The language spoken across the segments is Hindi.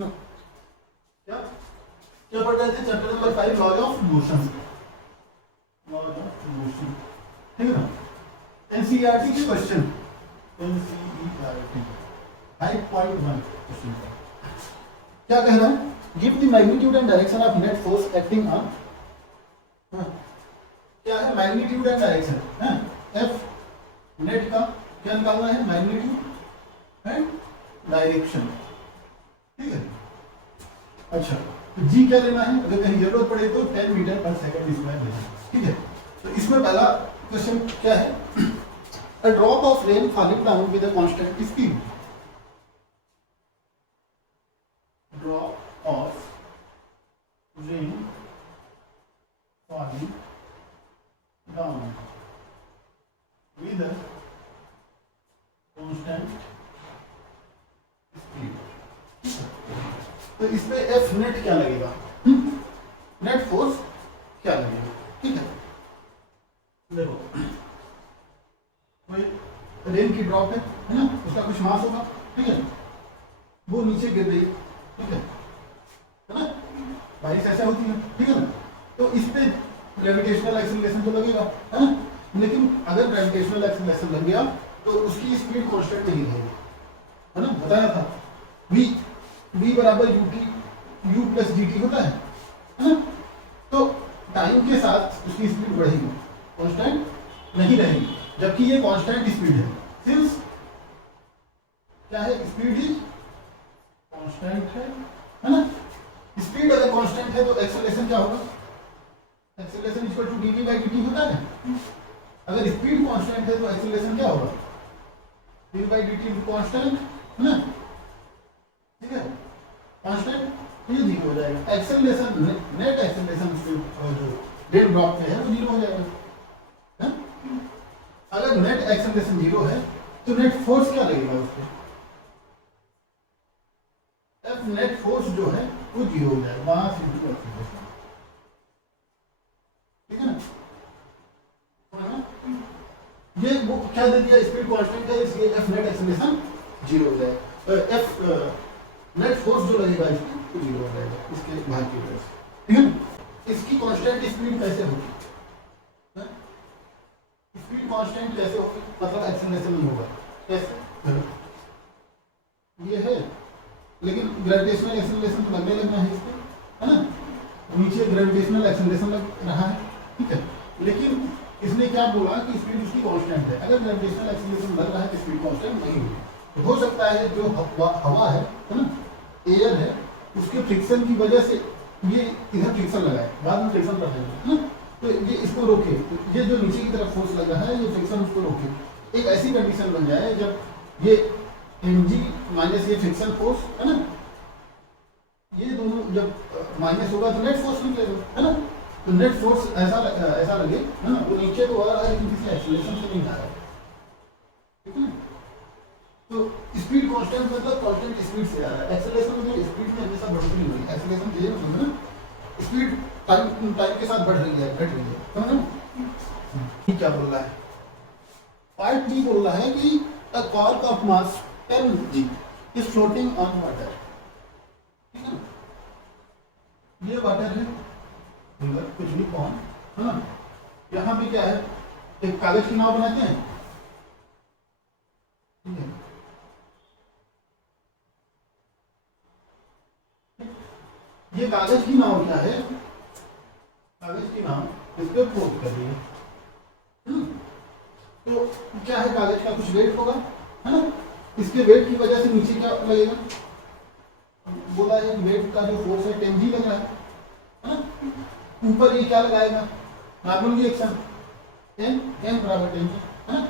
क्या क्या पढ़ रहे थे? Chapter number 5 laws of motion. Laws of motion, ठीक है ना? एनसीईआरटी के क्वेश्चन, एनसीईआरटी 5.1 क्वेश्चन क्या कह रहा है? Give the magnitude and direction of net force acting on, क्या है मैग्नीट्यूड एंड डायरेक्शन है? एफ नेट का क्या निकालना है? मैग्नीट्यूड एंड डायरेक्शन, ठीक है। अच्छा, तो जी क्या लेना है? अगर कहीं जरूरत पड़े तो 10 मीटर पर सेकंड स्क्वायर लेना, ठीक है। तो इसमें पहला क्वेश्चन क्या है? A drop of rain falling down with a constant speed, drop of rain falling down with a constant speed, तो इस पे एफ नेट क्या लगेगा? नेट फोर्स क्या लगेगा, ठीक है। देखो कोई रेन की ड्रॉप है ना, उसका कुछ मास होगा, ठीक है, वो नीचे गिर रही, ठीक है ना, बारिश ऐसा होती है, ठीक है ना। तो इस पे ग्रेविटेशनल एक्सीलरेशन तो लगेगा, है ना, लेकिन अगर ग्रेविटेशनल एक्सीलरेशन लग गया तो उसकी स्पीड कांस्टेंट नहीं रहेगी, है ना, बताया था। v बराबर u प्लस gt होता है ना। तो टाइम के साथ उसकी स्पीड बढ़ेगी, कांस्टेंट नहीं रहेगी, जबकि ये कांस्टेंट स्पीड है। सिंस क्या है? स्पीड ही कांस्टेंट है ना। स्पीड अगर कांस्टेंट है तो एक्सेलरेशन क्या होगा? Acceleration equal to dv by dt होता है। अगर स्पीड कांस्टेंट है तो एक्सेलरेशन क्या होगा? dv बाई dt कांस्टेंट है ना, ठीक है, कांस्टेंट, ये जीरो हो जाएगा। एक्सेलरेशन नेट एक्सेलरेशन जो रेन ड्रॉप पे है वो जीरो हो जाएगा, है? अगर नेट एक्सेलरेशन जीरो है तो नेट फोर्स क्या लगेगा उस पे? एफ नेट फोर्स जो है वो जीरो हो जाएगा, मास इनटू एक्सेलरेशन, ठीक है ना। ये वो क्या दे दिया? स्पीड कांस्टेंट है, इसलिए एफ नेट एक्सेलरेशन जीरो हो जाएगा। एफ नेट फोर्स जो लगेगा इसकी तो जीरो हो जाएगा इसके भाग की वजह से, ठीक है। इसकी कांस्टेंट स्पीड कैसे होगी? स्पीड कांस्टेंट कैसे होगी? मतलब एक्सेलरेशन नहीं होगा, कैसे? ये है, लेकिन ग्रेविटेशनल एक्सेलरेशन तो लगना है इस पे, है ना, नीचे ग्रेविटेशनल एक्सेलरेशन लग रहा है, ठीक है। लेकिन इसने क्या बोला कि स्पीड उसकी कांस्टेंट है। अगर ग्रेविटेशनल एक्सेलरेशन लग रहा है तो स्पीड कांस्टेंट नहीं होगी। तो हो सकता है जो हवा है ना, एयर है, उसके फ्रिक्शन की वजह से ये इधर फ्रिक्शन लगा है, बाद में फ्रिक्शन बढ़ जाएगा, तो ये इसको रोके, ये जो नीचे की तरफ फोर्स लग रहा है ये फ्रिक्शन उसको रोके। एक ऐसी कंडीशन बन जाए जब ये mg माइनस ये फ्रिक्शन फोर्स है ना, ये दोनों जब माइनस होगा तो नेट फोर्स निकलेगा, है ना। तो नेट फोर्स ऐसा लगे, है ना, वो नीचे तो आ रहा है लेकिन किसी एक्सीलरेशन से नहीं आ रहा है, ठीक है। तो स्पीड कांस्टेंट मतलब कांस्टेंट स्पीड से आ रहा है। एक्सेलरेशन मतलब स्पीड में हमेशा बढ़ोतरी हो रही है। एक्सेलरेशन ये मतलब ना स्पीड टाइम के साथ बढ़ रही है, घट रही है, समझ लो क्या बोल रहा है। पार्ट बी बोल रहा है कि अ cork of mass 10 g is floating on water, ठीक है ना। ये वाटर है, कुछ भी पॉन्ड, है ना। यहाँ पे क्या है? एक कागज की नाव बनाते हैं, ठीक है, ये कागज की नाव क्या है? कागज की नाव इस पे फ्लोट कर रही है, तो क्या है? कागज का कुछ वेट होगा, है ना। इसके वेट की वजह से नीचे क्या लगेगा? बोला है वेट का जो फोर्स है 10 g लग रहा है ना। ऊपर ये क्या लगाएगा? नॉर्मल रिएक्शन m बराबर 10 g, है ना।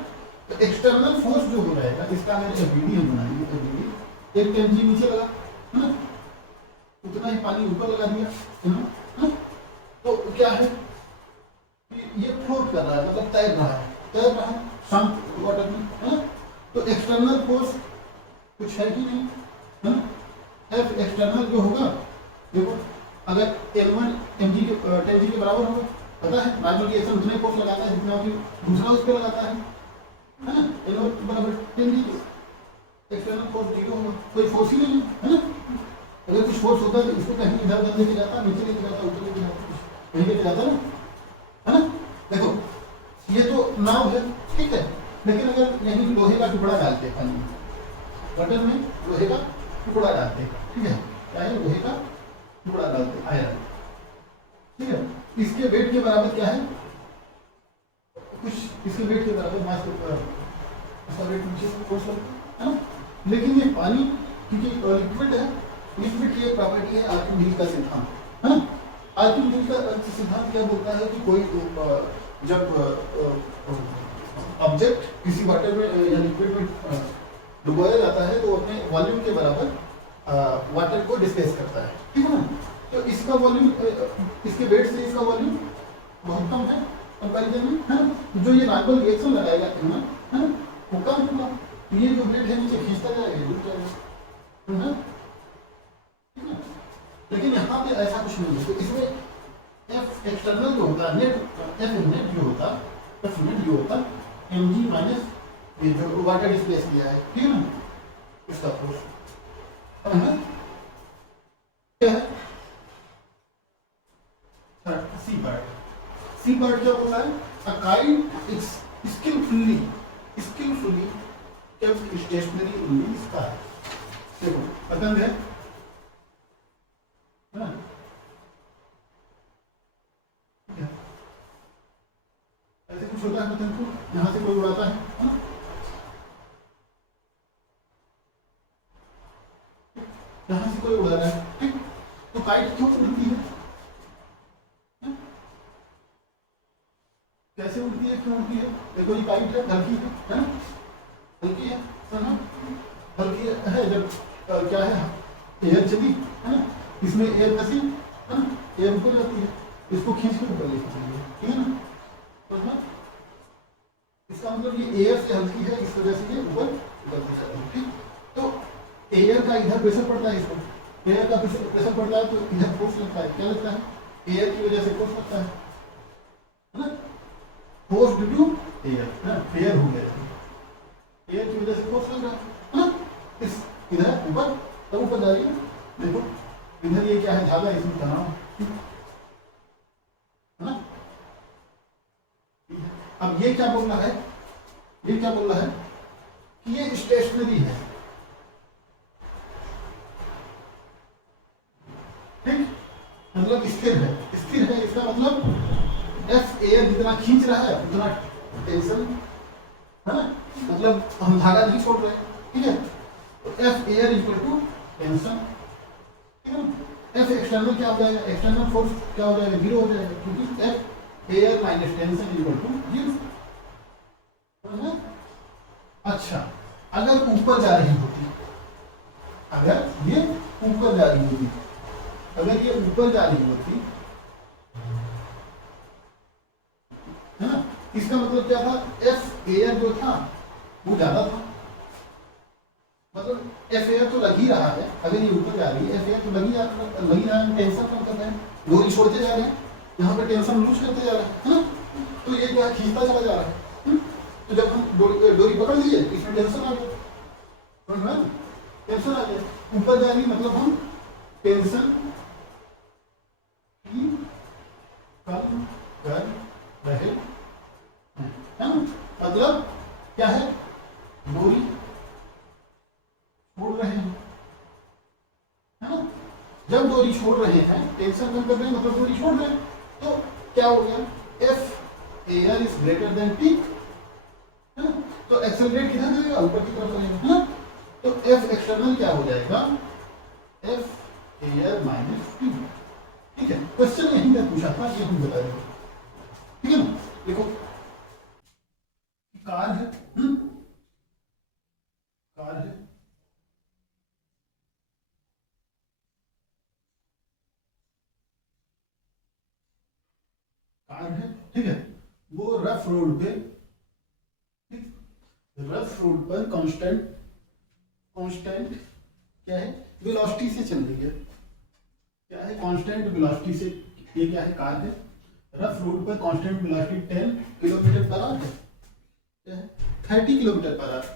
तो एक्सटर्नल फोर्स जो हो रहेगा इसका मैंने एफबीडी हम बनाएंगे, एफबीडी एक 10 g नीचे लगा, है ना, उतना ही पानी ऊपर लगा दिया, है ना। तो क्या है कि ये फ्लोट कर रहा है, मतलब तैर रहा है शांत वाटर में, है ना। तो एक्सटर्नल फोर्स कुछ है कि नहीं, है ना। एफ एक्सटर्नल जो होगा, देखो अगर L1 mg के 10 g के बराबर होगा, पता है नॉर्मल रिएक्शन उतने फोर्स लगाता है जितना कि दूसरा उस पर लगाता है ना। L1 बराबर 10 g, एक्सटर्नल फोर्स जीरो होगा, कोई फोर्स ही नहीं है ना। अगर फोर्स होता है तो इसको कहीं इधर उधर लेके जाता, नीचे लेके जाता, ऊपर लेके जाता, कहीं लेके जाता ना, है ना। देखो ये तो नाव है, ठीक है, लेकिन अगर यहीं लोहे का टुकड़ा डालते हैं पानी में, वाटर में लोहे का टुकड़ा डालते हैं, ठीक है, क्या है, लोहे का टुकड़ा डालते हैं, आयरन, ठीक है, इसके वेट के बराबर क्या है, कुछ इसके वेट के बराबर मास के ऊपर इसका वेट नीचे फोर्स लगता है ना। लेकिन ये पानी क्योंकि लिक्विड है, लिक्विड की एक प्रॉपर्टी है आर्किमिडीज का सिद्धांत, है ना। आर्किमिडीज का सिद्धांत क्या बोलता है कि कोई जब ऑब्जेक्ट किसी वाटर में या लिक्विड में डुबोया जाता है तो अपने वॉल्यूम के बराबर वाटर को डिस्प्लेस करता है, ठीक है ना। तो इसका वॉल्यूम, इसके वेट से इसका वॉल्यूम बहुत कम है कंपैरिजन में, है ना। जो ये नॉर्मल रिएक्शन लगाएगा है ना, वो कम होगा, ये जो वेट है नीचे खींचता जाएगा, रुक जाएगा, है ना, ठीक है। लेकिन यहाँ पे ऐसा कुछ नहीं है, तो इसमें एफ एक्सटर्नल जो होता है, नेट एफ नेट जो होता है, एफ नेट जो होता है एम जी माइनस ये जो वाटर डिस्प्लेस किया है, ठीक है ना, उसका फोर्स है ना, क्या है सी पार्ट। सी पार्ट क्या होता है, a kite is skilfully kept stationary in the sky। देखो पतंग है ना, ऐसे कुछ होता है पतंग को यहाँ से कोई उड़ाता है ना, यहाँ से कोई उड़ा रहा है, ठीक। तो काइट क्यों उड़ती है, कैसे उड़ती है, क्यों उड़ती है। देखो ये काइट है, हल्की है ना, हल्की है ना, हल्की है, जब क्या है एयर चली है ना, इसमें एयर फंसी है ना, एयर ऊपर जाती है, इसको खींच के ऊपर लेके चलिए, ठीक है ना। तो इसका मतलब ये एयर से हल्की है, इस वजह से ये ऊपर उड़ती जाती है, ठीक। तो एयर का इधर प्रेशर पड़ता है, इसको एयर का प्रेशर पड़ता है तो इधर फोर्स लगता है, क्या लगता है, एयर की वजह से फोर्स लगता है ना, फोर्स ड्यू टू एयर हो गया, एयर की वजह से फोर्स लग रहा है ना, इस इधर ऊपर तब ऊपर जा रही है, देखो इधर ये क्या है, धागा, इसमें तनाव है ना। अब ये क्या बोल रहा है, ये क्या बोल रहा है कि ये स्टेशनरी है, ठीक, मतलब स्थिर है, स्थिर है, इसका मतलब एफ एयर जितना खींच रहा है उतना टेंशन है ना, मतलब हम धागा नहीं छोड़ रहे, ठीक है। तो F air equal to tension, ठीक है ना। एफ एक्सटर्नल क्या हो जाएगा, एक्सटर्नल फोर्स क्या हो जाएगा, जीरो हो जाएगा, क्योंकि F air minus tension equal to zero, है ना। अच्छा, अगर ऊपर जा रही होती, अगर ये ऊपर जा रही होती, अगर ये ऊपर जा रही होती है ना, इसका मतलब क्या था, एफ एयर जो था वो ज्यादा था, मतलब एफ एयर तो लग ही रहा है, अगर ये ऊपर जा रही है एफ एयर तो लगी रहा है, टेंशन कम कर रहे हैं, डोरी छोड़ते जा रहे हैं, यहाँ पे टेंशन लूज करते जा रहे हैं, है ना। तो ये क्या खींचता चला जा रहा है, तो जब हम डोरी पकड़ लिए इसमें टेंशन आ गया, समझ में, टेंशन आ गया, ऊपर जा रही मतलब हम टेंशन की कम कर रहे हैं, मतलब क्या है, डोरी छोड़ रहे हैं, है ना। जब डोरी छोड़ रहे हैं, टेंशन कम कर रहे हैं, मतलब डोरी छोड़ रहे हैं, तो क्या हो गया, F air is greater then T, है ना। तो एक्सेलरेट किधर करेगा, ऊपर की तरफ करेगा, है ना। तो एफ एक्सटर्नल क्या हो जाएगा, एफ एयर माइनस टी, ठीक है। क्वेश्चन यहीं तक पूछा था, ये हम बता देंगे, ठीक है ना। देखो कार है, कार है, कार है, ठीक है, वो रफ रोड पे, ठीक, रफ रोड पर कांस्टेंट कांस्टेंट क्या है, वेलोसिटी से चल रही है, क्या है, कांस्टेंट वेलोसिटी से, ये क्या है, कार है, रफ रोड पर constant velocity 10 kilometre per hour है, क्या है, 30 kilometre per hour,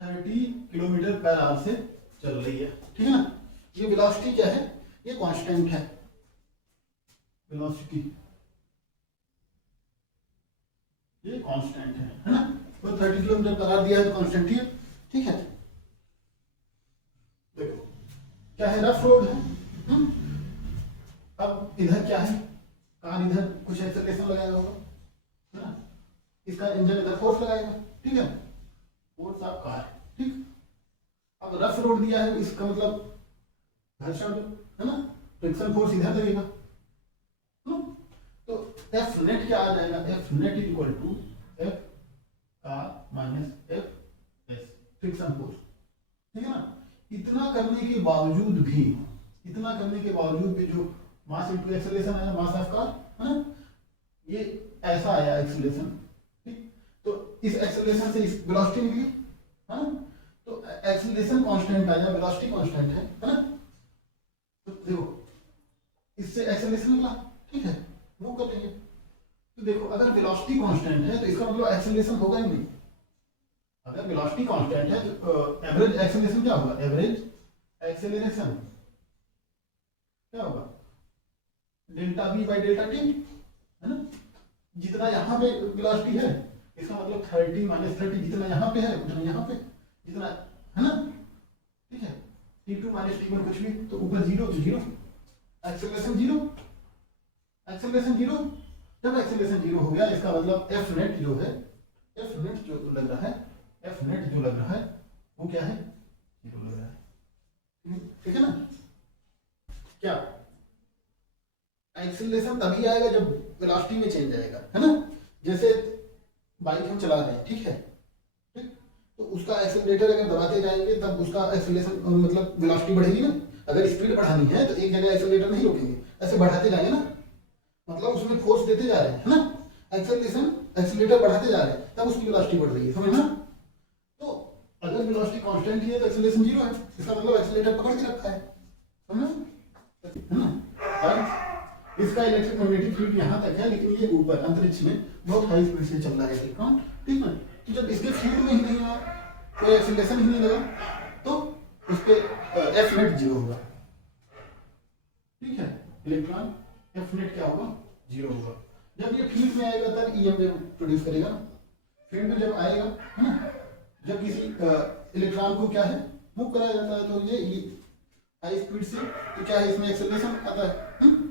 30 kilometre per hour से चल रही है, ठीक है ना। ये वेलोसिटी क्या है, ये कांस्टेंट है, वेलोसिटी ये कांस्टेंट है ना। तो 30 किलोमीटर पर आवर दिया है तो कांस्टेंट ही है, ठीक है। देखो क्या है, रफ रोड है। अब इधर क्या है, कार इधर कुछ एक्सेलरेशन लगाया होगा, है ना। इसका इंजन इधर फोर्स लगाएगा, ठीक है, फोर्स ऑफ कार, ठीक। अब रफ रोड दिया है, इसका मतलब घर्षण है ना, फ्रिक्शन फोर्स इधर लगेगा, तो एफ नेट क्या आ जाएगा, F net is equal to F car minus F S friction force, ठीक है ना। इतना करने के बावजूद भी, इतना करने के बावजूद भी जो मास इनटू एक्सेलरेशन आया, मास ऑफ कार, है ना, ये ऐसा आया एक्सेलरेशन, ठीक। तो इस एक्सेलरेशन से इस वेलोसिटी निकली, है ना, तो एक्सेलरेशन कांस्टेंट आया, वेलोसिटी कांस्टेंट है ना। तो देखो इससे एक्सेलरेशन निकला, ठीक है, मूव कर लेंगे। तो देखो अगर वेलोसिटी कांस्टेंट है तो इसका मतलब एक्सेलरेशन होगा ही नहीं। अगर वेलोसिटी कांस्टेंट है तो एवरेज एक्सेलरेशन क्या होगा, एवरेज एक्सेलरेशन क्या होगा, delta v by delta T, है ना। जितना यहाँ पे वेलोसिटी है, इसका मतलब 30 माइनस 30, जितना यहाँ पे है उतना यहाँ पे, जितना, है ना, ठीक है। t2 माइनस t1 कुछ भी, तो ऊपर जीरो तो zero, acceleration zero, acceleration zero. जब एक्सेलरेशन जीरो हो गया इसका मतलब एफ नेट जो है, एफ नेट जो लग रहा है, एफ नेट जो लग रहा है वो क्या है, जीरो लग रहा है, ठीक है ना। क्या एक्सेलरेशन तभी आएगा जब वेलोसिटी में चेंज आएगा, है ना। जैसे बाइक हम चला रहे हैं, ठीक है, ठीक, तो उसका एक्सेलरेटर अगर दबाते जाएंगे तब उसका एक्सेलरेशन मतलब वेलोसिटी बढ़ेगी ना। अगर स्पीड बढ़ानी है तो एक जगह एक्सेलरेटर नहीं रोकेंगे, ऐसे बढ़ाते जाएंगे ना, मतलब उसमें फोर्स देते जा रहे हैं, है ना, एक्सेलरेशन एक्सेलरेटर बढ़ाते जा रहे हैं तब उसकी वेलोसिटी बढ़ रही है, समझना। तो अगर वेलोसिटी कांस्टेंट ही है तो एक्सेलरेशन जीरो है, इसका मतलब एक्सेलरेटर पकड़ के रखा है, समझना, है ना। और इसका इलेक्ट्रोमैग्नेटिक फील्ड यहाँ तक है, लेकिन ये ऊपर अंतरिक्ष में बहुत हाई स्पीड से चल रहा है इलेक्ट्रॉन, ठीक है। तो जब इसके फील्ड में ही नहीं हुआ, कोई एक्सेलरेशन ही नहीं लगा, तो उसके एफ नेट जीरो होगा, ठीक है। इलेक्ट्रॉन एफ नेट क्या होगा, जीरो होगा। जब ये फील्ड में आएगा तब ईएम वेव प्रोड्यूस करेगा, फील्ड में जब आएगा, है ना, जब किसी इलेक्ट्रॉन को क्या है मूव कराया जाता है तो ये हाई स्पीड से, तो क्या है इसमें एक्सेलरेशन आता है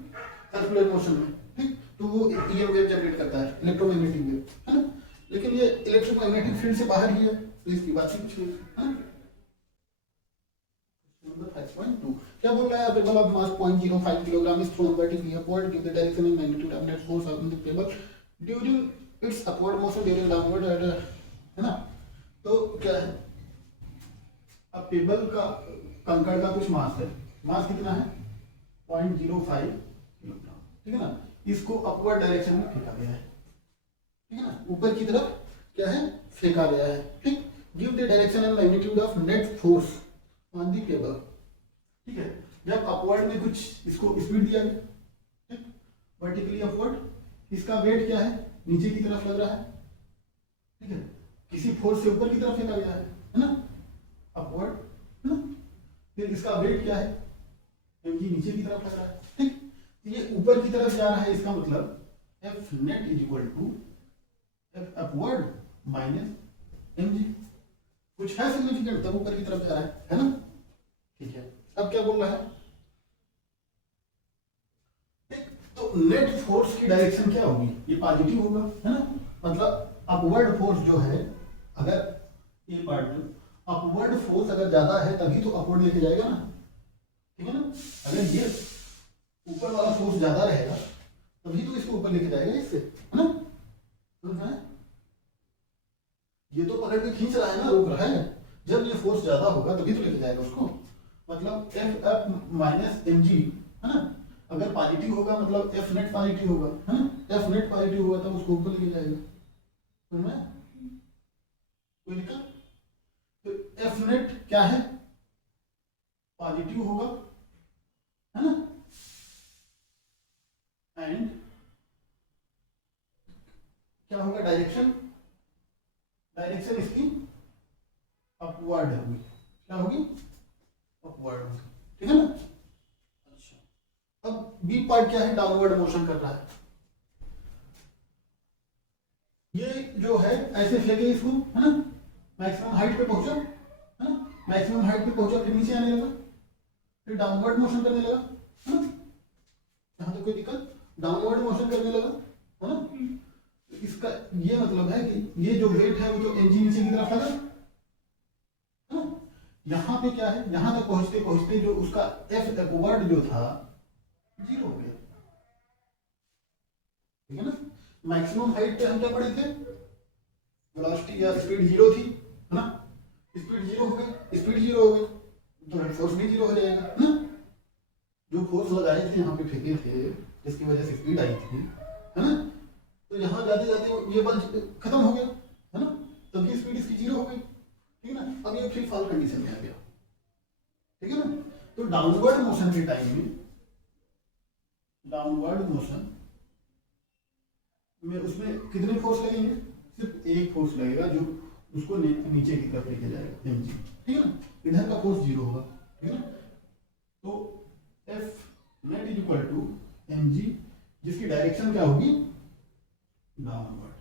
सर्कुलर मोशन में, ठीक, तो वो ईएम वेव जनरेट करता है, इलेक्ट्रोमैग्नेटिक वेव, है ना। लेकिन ये इलेक्ट्रोमैग्नेटिक फील्ड से बाहर ही है तो इसकी बात ही कुछ नहीं, है ना। नंबर 5.2 क्या बोल रहा है, a pebble of mass 0.05 kilogram is thrown vertically upward give the direction and magnitude of net force on the pebble during its upward motion during downward, है ना। तो क्या है, अब पेबल का, कंकड़ का कुछ मास है, मास कितना है 0.05 किलोग्राम, ठीक है ना। इसको अपवर्ड डायरेक्शन में फेंका गया है, ठीक है ना, ऊपर की तरफ क्या है फेंका गया है, ठीक। Give the direction and magnitude of net force on the payable, ठीक है। जब अपवर्ड में कुछ इसको स्पीड दिया गया, ठीक, वर्टिकली अपवर्ड, इसका वेट क्या है नीचे की तरफ लग रहा है, ठीक है, किसी फोर्स से ऊपर की तरफ फेंका गया है ना, अपवर्ड, है ना। फिर इसका वेट क्या है mg नीचे की तरफ लग रहा है, ठीक, ये ऊपर की तरफ जा रहा है, इसका मतलब F net is equal to F upward minus mg, कुछ है सिग्निफिकेंट तब ऊपर की तरफ जा रहा है ना, ठीक है। अब क्या बोल रहा है, ठीक, तो नेट फोर्स की डायरेक्शन क्या होगी, ये पॉजिटिव होगा, है ना, मतलब अपवर्ड फोर्स जो है, अगर ये पार्ट अपवर्ड फोर्स अगर ज्यादा है तभी तो अपवर्ड लेके जाएगा ना, ठीक है ना। अगर ये ऊपर वाला फोर्स ज्यादा रहेगा तभी तो इसको ऊपर लेके जाएगा इससे, है ना, समझ में। ये तो पकड़ के खींच रहा है ना, रोक रहा है, जब ये फोर्स ज्यादा होगा तभी तो लेके जाएगा उसको, मतलब F F minus M G, है ना। अगर पॉजिटिव होगा मतलब एफ नेट पॉजिटिव होगा, है ना, एफ नेट पॉजिटिव होगा तब उसको ऊपर लेके जाएगा, समझ में, कोई दिक्कत। तो एफ नेट क्या है पॉजिटिव होगा, है ना, एंड क्या होगा डायरेक्शन, डायरेक्शन इसकी अपवर्ड होगी, क्या होगी अपवर्ड, ठीक है ना। अच्छा, अब बी पार्ट क्या है, डाउनवर्ड मोशन कर रहा है। ये जो है ऐसे फेंके इसको, है ना, मैक्सिमम हाइट पे पहुंचा, है ना, मैक्सिमम हाइट पे पहुंचा, फिर नीचे आने लगा, फिर डाउनवर्ड मोशन करने लगा, है ना, यहाँ तो कोई दिक्कत, डाउनवर्ड मोशन करने लगा, है ना। इसका ये मतलब है कि ये जो वेट है वो जो mg नीचे की तरफ लगा, है ना। यहाँ पे क्या है, यहाँ तक पहुंचते पहुंचते जो उसका एफ अपवर्ड जो था 0 हो गया, ठीक है ना। मैक्सिमम हाइट पे हम क्या पढ़े थे, वेलोसिटी या स्पीड 0 थी, है ना, स्पीड 0 हो गई, स्पीड 0 हो गई तो फोर्स भी 0 हो जाएगा, है ना। जो फोर्स लगाए थे यहाँ पे फेंके थे जिसकी वजह से स्पीड आई थी, है ना, तो यहाँ जाते जाते ये बल खत्म हो गया, है ना, तभी स्पीड इसकी 0 हो गई, ठीक है ना। अब ये फ्री फॉल कंडीशन में आ गया, ठीक है ना। तो डाउनवर्ड मोशन के टाइम में, डाउनवर्ड मोशन में उसमें कितने फोर्स लगेंगे, सिर्फ एक फोर्स लगेगा जो उसको नीचे की तरफ लेके जाएगा, mg, ठीक है ना। इधर का फोर्स 0 होगा, ठीक है ना। तो F net is equal to mg, जिसकी डायरेक्शन क्या होगी, डाउनवर्ड।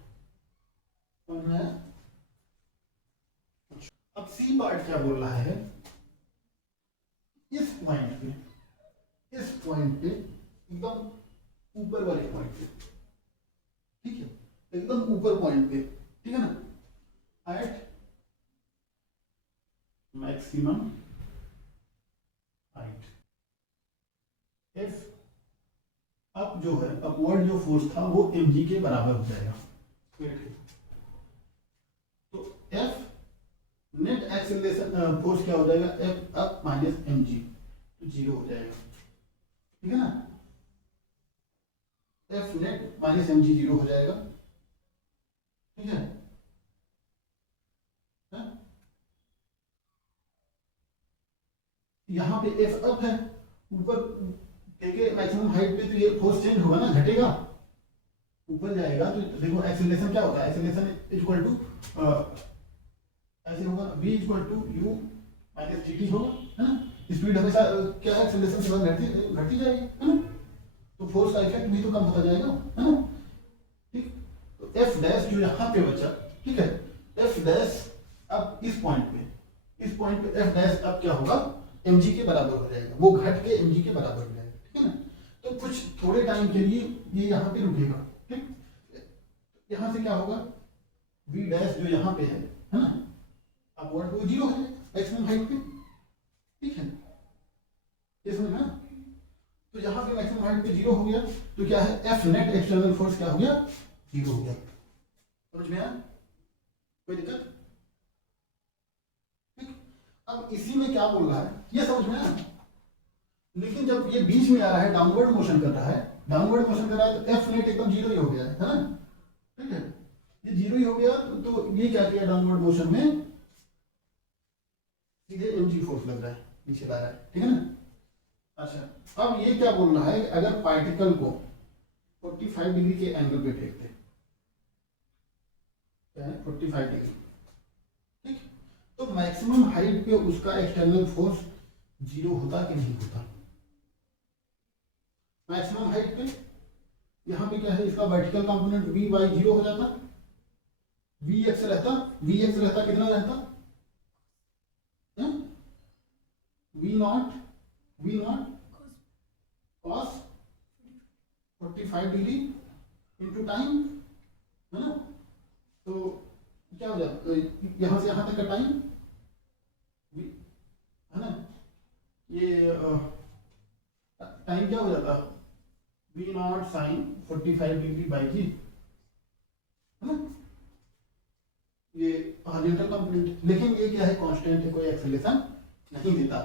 अब सी पार्ट क्या बोल रहा है, इस पॉइंट पे एकदम ऊपर वाले पॉइंट पे, ठीक है, एकदम ऊपर पॉइंट पे, ठीक है ना, at maximum height, F up जो है, अपवर्ड जो फोर्स था वो mg के बराबर हो जाएगा, तो एफ नेट एक्सेलरेशन फोर्स क्या हो जाएगा, एफ अप माइनस mg, तो 0 हो जाएगा, ठीक है ना। एफ नेट माइनस mg 0 हो जाएगा, ठीक है, यहाँ पे एफ अप है, ऊपर मैक्सिमम हाइट पे तो ये फोर्स चेंज होगा ना, घटेगा, ऊपर जाएगा तो देखो एक्सेलरेशन क्या होता है, एक्सेलरेशन इक्वल टू ऐसे होगा, v equal to u minus gt होगा, है ना। स्पीड हमेशा क्या है, एक्सेलरेशन से घटती जाएगी, है ना, तो फोर्स का इफेक्ट भी तो कम होता जाएगा, है ना, ठीक। तो एफ डैश जो यहाँ पे बचा, ठीक है, एफ डैश अब इस पॉइंट पे एफ डैश अब क्या होगा, mg के बराबर हो जाएगा, वो घट के mg के बराबर हो जाएगा, ठीक है ना। तो कुछ थोड़े टाइम के लिए ये यहाँ पे रुकेगा, ठीक, यहाँ से क्या होगा, v डैश जो यहाँ पे है ना, अपवर्ड वो 0 है मैक्सिमम हाइट पे, ठीक है, ये समझ में। तो यहाँ पे मैक्सिमम हाइट पे 0 हो गया, तो क्या है, एफ नेट एक्सटर्नल फोर्स क्या हो गया, 0 हो गया, समझ में आया, कोई दिक्कत, ठीक। अब इसी में क्या बोल रहा है, ये समझ में आया, लेकिन जब ये बीच में आ रहा है, डाउनवर्ड मोशन कर रहा है, तो एफ नेट एकदम 0 ही हो गया है ना, ठीक है, ये 0 ही हो गया, तो ये क्या किया, डाउनवर्ड मोशन में सीधे mg फोर्स लग रहा है, नीचे ला रहा है, ठीक है ना। अच्छा, अब ये क्या बोल रहा है, अगर पार्टिकल को 45 डिग्री के एंगल पे फेंकते, क्या है 45 डिग्री, ठीक, तो मैक्सिमम हाइट पे उसका एक्सटर्नल फोर्स 0 होता कि नहीं होता, मैक्सिमम हाइट पे यहाँ पे क्या है, इसका वर्टिकल कंपोनेंट v बाई 0 हो जाता, vx रहता कितना रहता, v not cos 45 degree into time, है ना, तो क्या हो जाता, यहाँ से यहाँ तक का टाइम, है ना, ये टाइम क्या हो जाता, v not sine 45 degree by g, है ना, ये हॉरिजॉन्टल कंपोनेंट, लेकिन ये क्या है, कांस्टेंट है, कोई एक्सेलरेशन नहीं देता,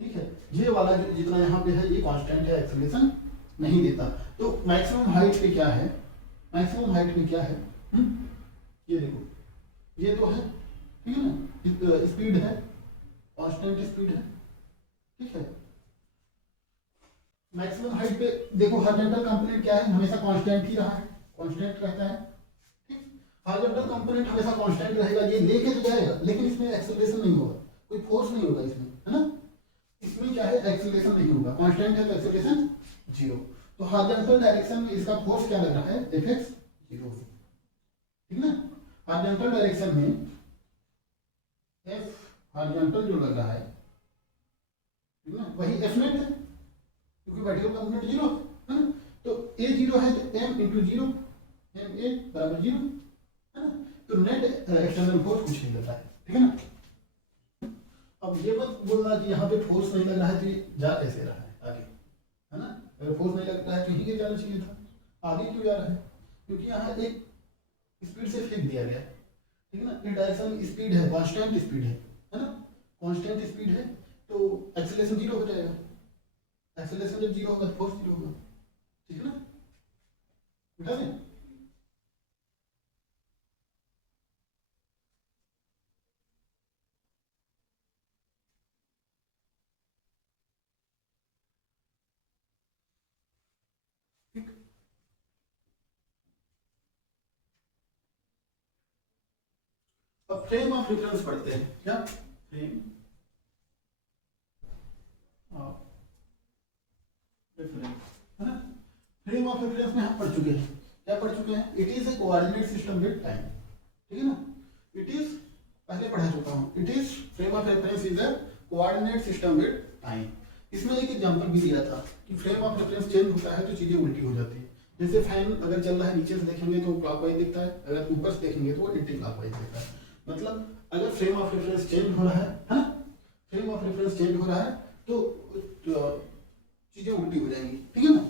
ठीक है, ये वाला जो जितना यहाँ पे है ये कांस्टेंट है, एक्सेलरेशन नहीं देता। तो मैक्सिमम हाइट पे क्या है, ये देखो, ये तो है, ठीक है ना, स्पीड है, कांस्टेंट स्पीड है, ठीक है, मैक्सिमम हाइट पे देखो हॉरिजॉन्टल कंपोनेंट क्या है, हमेशा कांस्टेंट ही रहा है, कांस्टेंट रहता है, ठीक, हॉरिजॉन्टल कंपोनेंट हमेशा कांस्टेंट रहेगा, ये लेके तो जाएगा, लेकिन इसमें एक्सेलरेशन नहीं होगा, कोई फोर्स नहीं होगा इसमें, है ना, क्या है, एक्सीलरेशन नहीं होगा, कांस्टेंट है तो एक्सीलरेशन 0। तो हॉरिजॉन्टल डायरेक्शन में इसका फोर्स क्या लग रहा है, Fx 0, ठीक ना। हॉरिजॉन्टल डायरेक्शन में F हॉरिजॉन्टल जो लग रहा है, ठीक ना, वही F नेट है, क्योंकि वर्टिकल कंपोनेंट 0 है ना। तो A 0 है तो M इंटू 0, एम ए बराबर 0 है ना। तो नेट एक्सटर्नल फोर्स कुछ नहीं लग रहा है, ठीक है ना। अब ये मत बोलना कि यहाँ पे फोर्स नहीं लग रहा है तो ये जा कैसे रहा है आगे, है ना। अगर फोर्स नहीं लग रहा है तो यहीं के जाना चाहिए था, आगे क्यों जा रहा है, क्योंकि यहाँ एक स्पीड से फेंक दिया गया है, ठीक है ना। इस डायरेक्शन में स्पीड है, कांस्टेंट स्पीड है ना, कांस्टेंट स्पीड है तो एक्सीलरेशन 0 हो जाएगा। एक्सीलरेशन जब 0 होगा तो फोर्स 0 होगा, ठीक है ना। बता दें ठीक। अब फ्रेम ऑफ रेफरेंस पढ़ते हैं, क्या फ्रेम ऑफ रेफरेंस, है ना। फ्रेम ऑफ रेफरेंस में हम पढ़ चुके हैं, क्या पढ़ चुके हैं, it is a coordinate system with time, ठीक है ना। इट इज पहले पढ़ा चुका हूं, it is frame of reference is a coordinate system with time. इसमें एक एग्जांपल भी दिया था कि फ्रेम ऑफ रेफरेंस चेंज होता है तो चीजें उल्टी हो जाती है। जैसे फैन अगर चल रहा है नीचे से देखेंगे तो क्लॉकवाइज दिखता है, अगर ऊपर से देखेंगे तो वो एंटी क्लॉकवाइज दिखता है। मतलब अगर फ्रेम ऑफ रेफरेंस चेंज हो रहा है ना, फ्रेम ऑफ रेफरेंस चेंज हो रहा है तो चीजें उल्टी हो जाएंगी, ठीक है ना।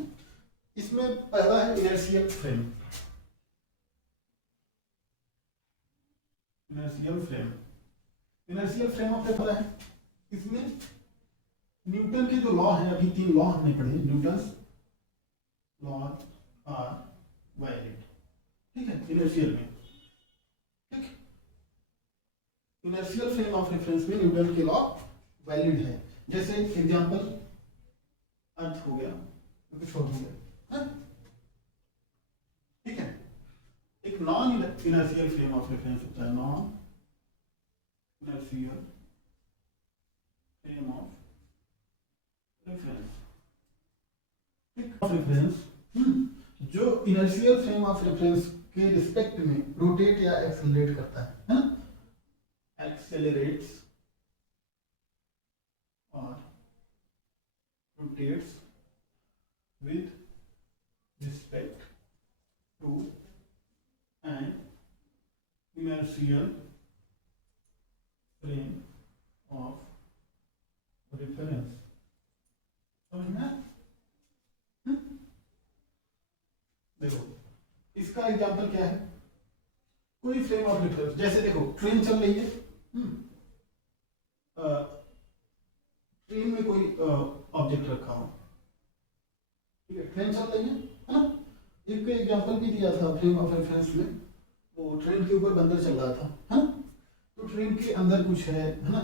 इसमें पहला है inertial frame, inertial frame, inertial frame of reference है। इसमें न्यूटन के जो लॉ हैं, अभी 3 लॉ हमने पढ़े, न्यूटन्स लॉ आर वैलिड, ठीक है, इनर्शियल में, ठीक। इनर्शियल फ्रेम ऑफ रेफरेंस में न्यूटन के लॉ वैलिड है। जैसे एग्जांपल अर्थ हो गया तो छोड़ दिया, ठीक है। एक non inertial frame of reference होता है, non inertial frame of reference, ठीक। ऑफ रेफरेंस जो इनर्शियल फ्रेम ऑफ रेफरेंस के रिस्पेक्ट में रोटेट या एक्सेलरेट करता है ना, एक्सेलरेट्स और rotates with respect to an inertial frame of reference, समझ में? देखो इसका एग्जांपल क्या है, कोई फ्रेम ऑफ रेफरेंस, जैसे देखो ट्रेन चल रही है, ट्रेन में कोई ऑब्जेक्ट रखा हो, ठीक है, ट्रेन चल रही है ना। एक एग्जांपल भी दिया था फ्रेम ऑफ रेफरेंस में, वो ट्रेन के ऊपर बंदर चल रहा था, है ना। तो ट्रेन के अंदर कुछ है ना,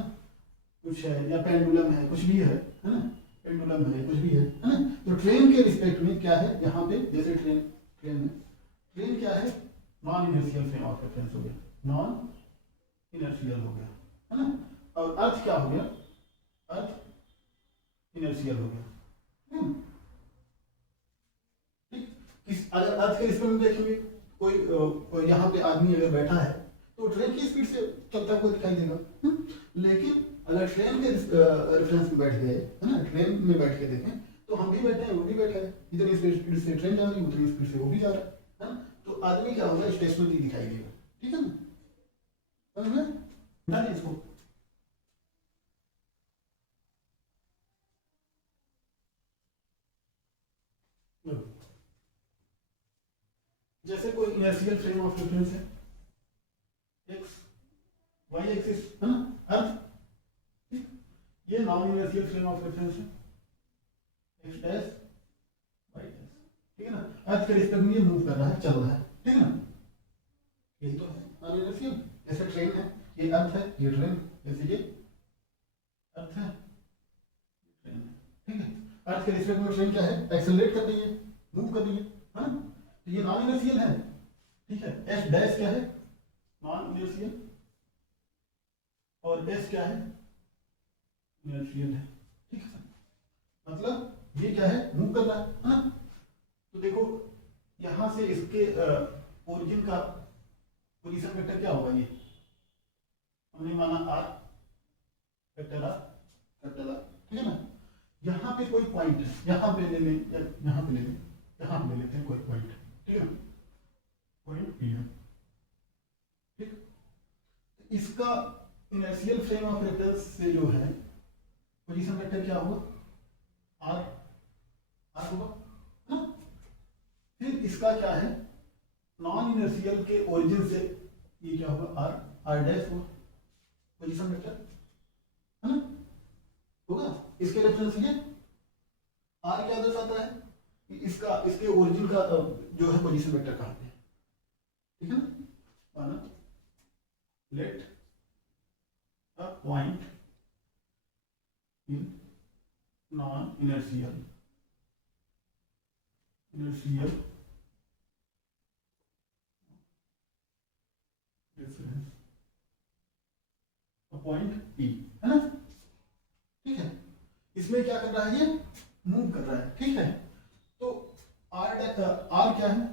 कुछ है या पेंडुलम है, कुछ भी है ना, पेंडुलम है, कुछ भी है ना। तो ट्रेन के रिस्पेक्ट में क्या है, यहाँ पे जैसे ट्रेन क्या है, non inertial frame of reference हो गया, नॉन इनर्शियल हो गया, है ना। और अर्थ क्या हो गया, अर्थ इनर्शियल हो गया, ठीक। अगर अर्थ के रिस्पेक्ट में देखेंगे, कोई यहाँ पे आदमी अगर बैठा है तो ट्रेन की स्पीड से चलता हुआ दिखाई देगा, लेकिन अगर ट्रेन के रेफरेंस में बैठ गए, है ना, ट्रेन में बैठ के देखें तो हम भी बैठे हैं, वो भी बैठा है, इतनी स्पीड से ट्रेन जा रही है, उतनी स्पीड से वो भी जा रहा है ना। तो आदमी क्या होगा, स्टेशनरी दिखाई देगा, ठीक है ना, समझ में इसको। जैसे कोई इनर्शियल फ्रेम ऑफ रेफरेंस है, एक्स वाई एक्सिस, है ना, अर्थ, ठीक। ये non inertial frame of reference है, एक्स डैश वाई डैश, ठीक है ना। अर्थ के रिस्पेक्ट में ये मूव कर रहा है, चल रहा है, ठीक है ना, यही तो है नॉन इनर्शियल। जैसे ट्रेन है, ये अर्थ है, ये ट्रेन, जैसे ये अर्थ है, ट्रेन है, ठीक है। अर्थ के रिस्पेक्ट में ट्रेन क्या है, एक्सेलरेट कर रही है, मूव कर रही है ना। तो ये नॉन इनर्शियल है, ठीक है। एस डैश क्या है, नॉन इनर्शियल, और एस क्या है, इनर्शियल है, ठीक है। मतलब ये क्या है, मूव कर रहा है ना। तो देखो यहां से इसके ओरिजिन का पोजीशन वेक्टर क्या होगा, ये हमने माना R, vector R, capital R, ठीक है ना। यहाँ पे कोई पॉइंट है, यहाँ पे ले लें या यहाँ पे ले लें, यहाँ पे ले लेते हैं कोई पॉइंट, ठीक है ना, पॉइंट पी है, ठीक। इसका इनर्शियल फ्रेम ऑफ रेफरेंस से जो है पोजीशन वेक्टर क्या होगा, आर, आर होगा ना। फिर इसका क्या है, नॉन इनर्शियल के ओरिजिन से ये क्या होगा, आर, आर डैश होगा पोजीशन वेक्टर, है ना, होगा। इसके रेफरेंस ये आर क्या दर्शाता है कि इसका, इसके ओरिजिन का जो है पोजीशन वेक्टर कहाँ पे है, ठीक है ना। माना let a point in non inertial reference point P, है ना, ठीक है। इसमें क्या कर रहा है, ये मूव कर रहा है, ठीक है। तो आर, आर क्या है,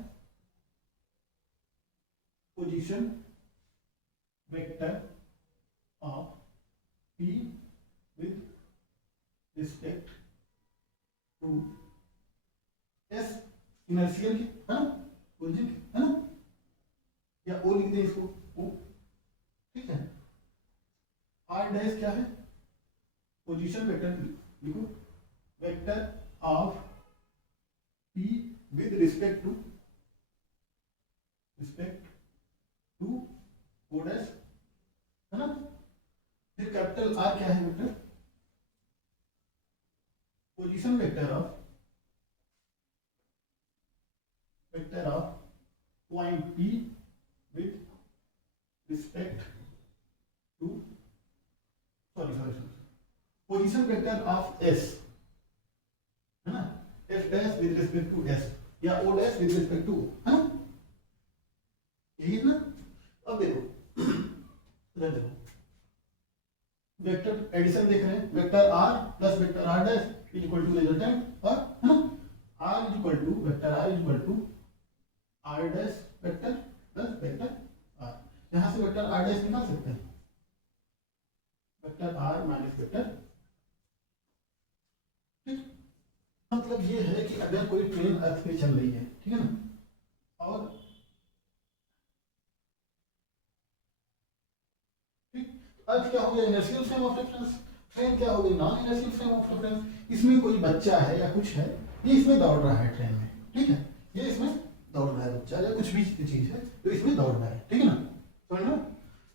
position vector of P with respect to S, inertial की, है ना, ओरिजिन की, है ना, या ओ लिख दें इसको, ओ, ठीक है। आर डैश क्या है, पोजीशन वेक्टर, लिखो vector of P with respect to O dash, है ना। फिर कैपिटल आर क्या है, vector, position vector of point P with respect to, sorry position vector of S, है ना, F dash with respect to S या O dash with respect to, है ना, यही है ना। अब देखो इधर देखो, वेक्टर एडिशन देख रहे हैं, vector R plus vector R dash is equal to resultant, और है ना, R is equal to vector R is equal to R dash vector plus vector R, यहां से वेक्टर आर डैश निकाल सकते हैं, वेक्टर आर माइनस वेक्टर, ठीक। मतलब ये है कि अगर कोई ट्रेन अर्थ पे चल रही है, ठीक है ना, और ठीक, अर्थ क्या हो गया, inertial frame of reference, train क्या हो गई, non inertial frame of reference. इसमें कोई बच्चा है या कुछ है, ये इसमें दौड़ रहा है ट्रेन में, ठीक है, ये इसमें दौड़ रहा है बच्चा या कुछ भी चीज है तो इसमें दौड़ रहा है, ठीक है ना, समझ लो।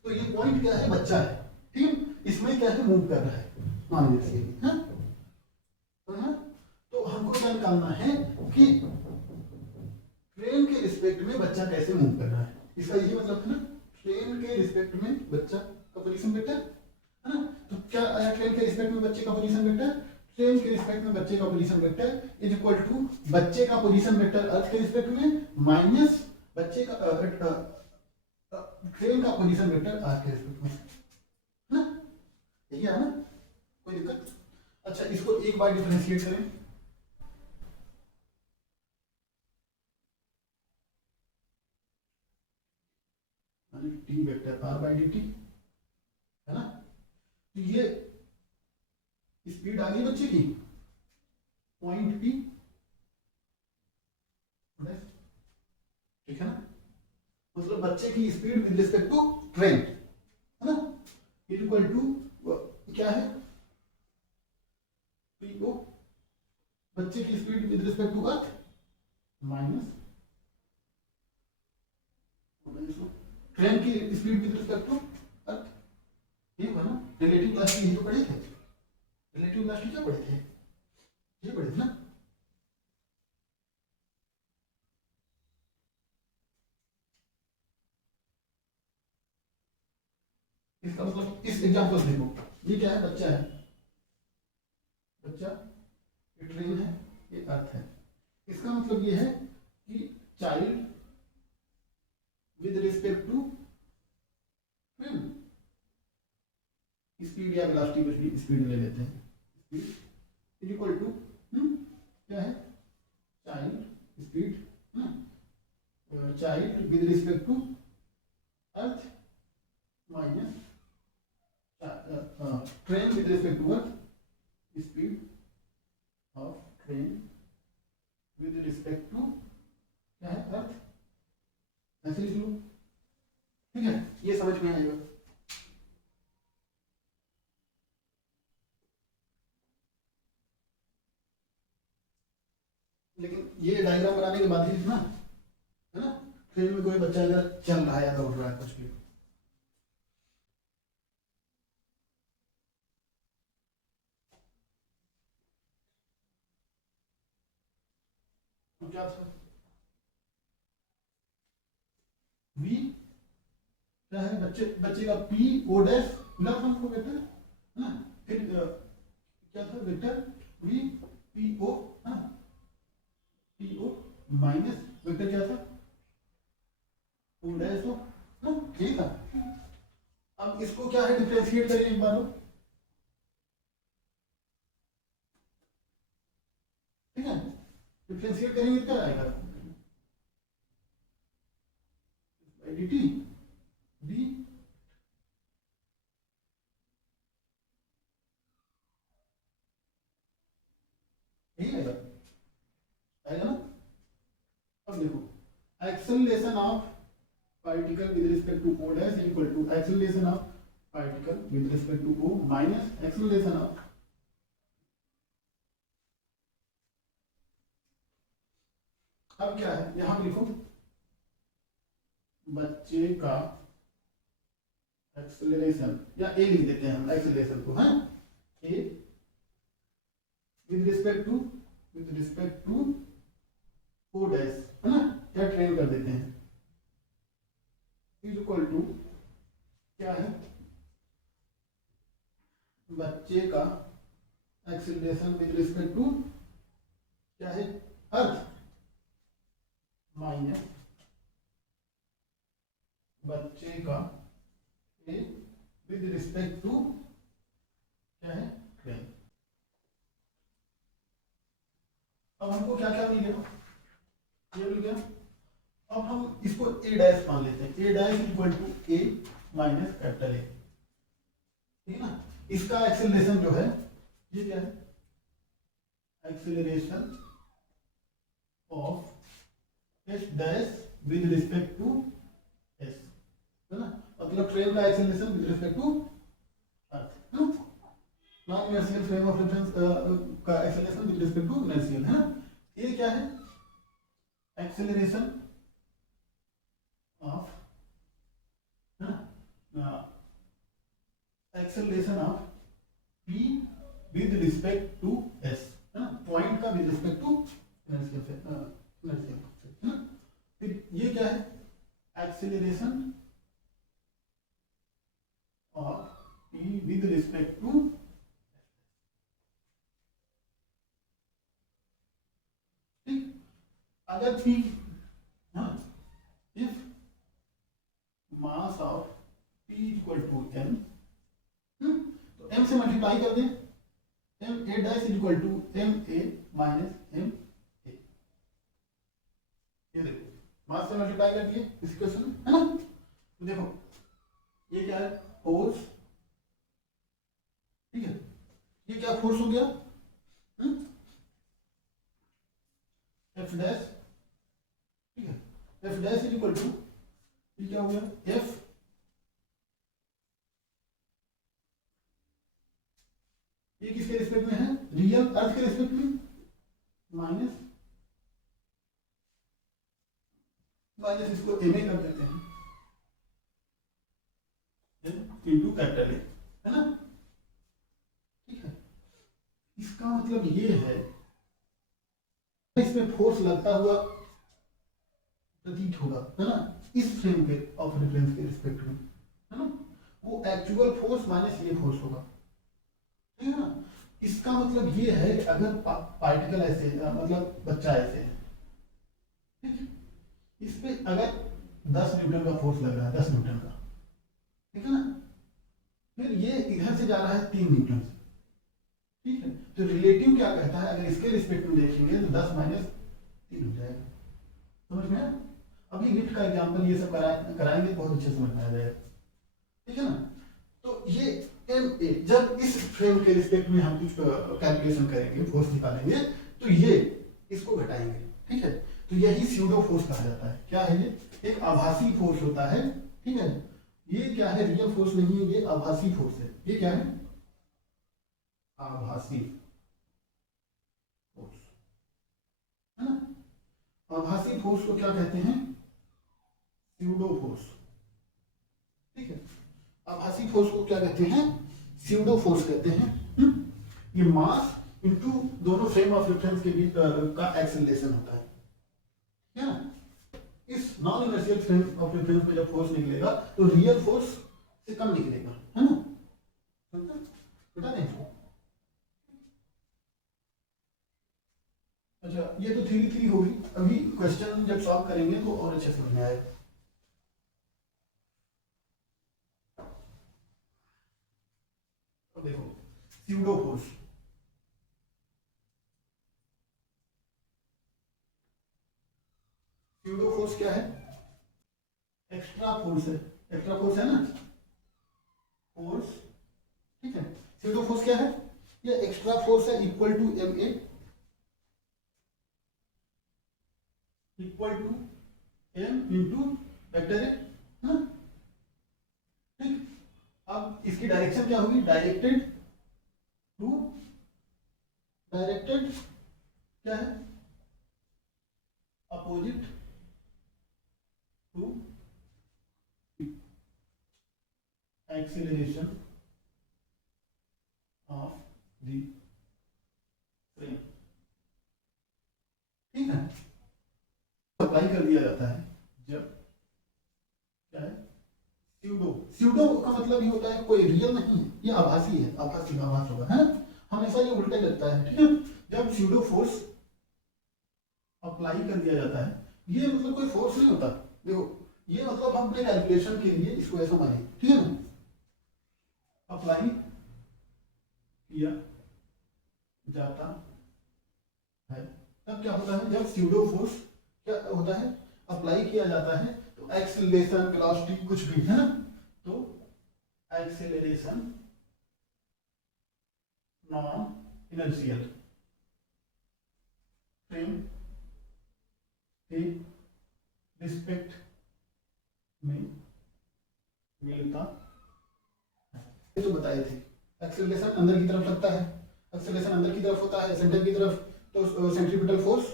तो ये पॉइंट क्या है, बच्चा है, ठीक है, इसमें क्या है, मूव कर रहा है, मान लीजिए, है ना। तो हमको क्या निकालना है कि ट्रेन के रिस्पेक्ट में बच्चा कैसे मूव कर रहा है, इसका यही मतलब है ना, ट्रेन के रिस्पेक्ट में बच्चा का पोजीशन वेक्टर, है ना। तो क्या आया, ट्रेन के रिस्पेक्ट में बच्चे का पोजीशन वेक्टर, ट्रेन के रिस्पेक्ट में बच्चे का position vector is equal to बच्चे का पोजीशन वेक्टर अर्थ के रिस्पेक्ट में माइनस बच्चे का ट्रेन का पोजीशन वेक्टर अर्थ के रिस्पेक्ट में, है ना, यही है ना, कोई दिक्कत। अच्छा, इसको एक बार डिफरेंशिएट करें, T vector R by D T, है ना। तो ये स्पीड आ गई बच्चे की पॉइंट पी, ठीक है ना, मतलब बच्चे की speed with respect to train, है ना, इक्वल टू क्या है, पी ओ, बच्चे की speed with respect to earth minus train की speed with respect to earth, ये होगा ना। रिलेटिव वेलोसिटी यही तो पढ़े थे, रिलेटिव वेलोसिटी क्या पढ़े थे, ये पढ़े थे ना। इसका मतलब इस एग्जांपल से देखो, ये क्या है, बच्चा है, बच्चा, ये ट्रेन है, ये अर्थ है। इसका मतलब ये है कि child with respect to train, speed या वेलोसिटी में भी स्पीड ले लेते हैं, speed is equal to with respect to earth minus train with respect to earth, speed of train with respect to क्या है अर्थ, ऐसे लिख लो। ठीक है, ये समझ में आएगा। लेकिन ये डायग्राम बनाने के बाद ही लिखना है ना, ट्रेन में कोई बच्चा अगर चल रहा है या दौड़ रहा है कुछ भी, तो क्या था वी क्या है, बच्चे का पी ओ डैश मिला था हमको वेक्टर है ना, फिर क्या था वेक्टर वी पी ओ है ना, पी ओ माइनस वेक्टर क्या था ओ डैश हो ना, ठीक है। अब इसको क्या है डिफरेंशिएट करें एक बार, ठीक है, डिफरेंशिएट करेंगे क्या आएगा डी टी डी यही आएगा, आएगा ना। अब देखो acceleration of particle with respect to O dash equal to acceleration of particle with respect to O minus acceleration of, अब क्या है यहां पे लिखो बच्चे का एक्सेलरेशन, या ए लिख देते हैं हम एक्सेलरेशन को, है A with respect to O dash है ना, या ट्रेन कर देते हैं इज इक्वल टू क्या है बच्चे का एक्सेलरेशन विद रिस्पेक्ट टू क्या है अर्थ माइनस बच्चे का ए विद रिस्पेक्ट टू क्या है ट्रेन। अब हमको क्या क्या मिल गया, ये मिल गया। अब हम इसको ए डैश मान लेते हैं, A dash equal to A minus capital A, ठीक है ना। इसका एक्सेलरेशन जो है ये क्या है acceleration of S dash with respect to S, है ना, मतलब ट्रेन का acceleration with respect to earth, है ना, non inertial frame of reference का acceleration with respect to inertial, है ना। ये क्या है एक्सेलरेशन ऑफ, है ना, acceleration of p with respect to s, है ना, पॉइंट का विद रिस्पेक्ट टू इनर्शियल, है ना। फिर ये क्या है acceleration of p with respect to, ठीक, अगर p, हाँ, if mass of p equal to m, तो m से मल्टीप्लाई कर दें, m a dash equal to m a minus m a, ये देखो मास से मल्टीप्लाई कर दिए इस इक्वेशन में, है ना। तो देखो ये क्या है फोर्स, ठीक है, ये क्या फोर्स हो गया एफ डैश, ठीक है, एफ डैश इक्वल टू ये क्या हो गया एफ, ये किसके रिस्पेक्ट में है रियल अर्थ के रिस्पेक्ट में, माइनस इसको एम ए कर देते हैं इंटू कैपिटल ए, है ना, ठीक है। इसका मतलब ये है इसमें फोर्स लगता हुआ प्रतीत होगा, है ना, इस फ्रेम के ऑफ रेफरेंस के रिस्पेक्ट में, है ना, वो एक्चुअल फोर्स माइनस ये फोर्स होगा, ठीक है ना। इसका मतलब ये है कि अगर पार्टिकल ऐसे मतलब बच्चा ऐसे है, ठीक है, इस पे अगर 10 न्यूटन का फोर्स लग रहा है, 10 न्यूटन का, ठीक है ना, फिर ये इधर से जा रहा है 3 न्यूटन से, ठीक है, तो रिलेटिव क्या कहता है अगर इसके रिस्पेक्ट में देखेंगे तो 10 माइनस 3 हो जाएगा, समझ में आया। अभी लिफ्ट का एग्जांपल ये सब कराएंगे बहुत अच्छे समझ में आ जाएगा, ठीक है ना। तो ये एम ए, जब इस फ्रेम के रिस्पेक्ट में हम कुछ कैलकुलेशन करेंगे, फोर्स निकालेंगे, तो ये इसको घटाएंगे, ठीक है। तो यही स्यूडो फोर्स कहा जाता है। क्या है ये? एक आभासी फोर्स होता है, ठीक है। ये क्या है? रियल फोर्स नहीं है, ये आभासी फोर्स है। ये क्या है? आभासी फोर्स, है ना। आभासी फोर्स को क्या कहते हैं? स्यूडो फोर्स, ठीक है। आभासी फोर्स को क्या कहते हैं? स्यूडो फोर्स कहते हैं। ये मास इनटू दोनों फ्रेम ऑफ रेफरेंस के बीच का एक्सेलरेशन होता है ना। इस non inertial frame of reference में जब फोर्स निकलेगा तो रियल फोर्स से कम निकलेगा, है ना। बता दें। अच्छा, ये तो थ्योरी होगी, अभी क्वेश्चन जब सॉल्व करेंगे तो और अच्छे समझ में आएगा। देखो स्यूडो फोर्स, स्यूडो फोर्स क्या है? एक्स्ट्रा फोर्स है, एक्स्ट्रा फोर्स है ना, फोर्स, ठीक है। स्यूडो फोर्स क्या है? ये एक्स्ट्रा फोर्स है equal to M A, equal to M into vector A, है ना, ठीक। अब इसकी डायरेक्शन क्या होगी? डायरेक्टेड क्या है? Opposite to acceleration of the frame, ठीक है। अप्लाई कर दिया जाता है जब क्या है? स्यूडो का मतलब ये होता है कोई रियल नहीं है, ये आभासी है, आभासी का आभास होगा, है। हमेशा ये उल्टा लगता है, ठीक है। जब स्यूडो फोर्स अप्लाई कर दिया जाता है, ये मतलब कोई फोर्स नहीं होता। देखो ये मतलब हम अपने कैलकुलेशन के लिए इसको ऐसा माने, ठीक है ना। अप्लाई किया जाता है तब क्या होता है? जब स्यूडो फोर्स क्या होता है? अप्लाई किया जाता है, तो एक्सीलरेशन, वेलोसिटी कुछ भी, है ना, तो एक्सीलरेशन नॉन इनर्शियल फ्रेम के रिस्पेक्ट में मिलता है। ये तो बताए थे, एक्सीलरेशन अंदर की तरफ लगता है, एक्सीलरेशन अंदर की तरफ होता है, सेंटर की तरफ, तो सेंट्रीपिटल फोर्स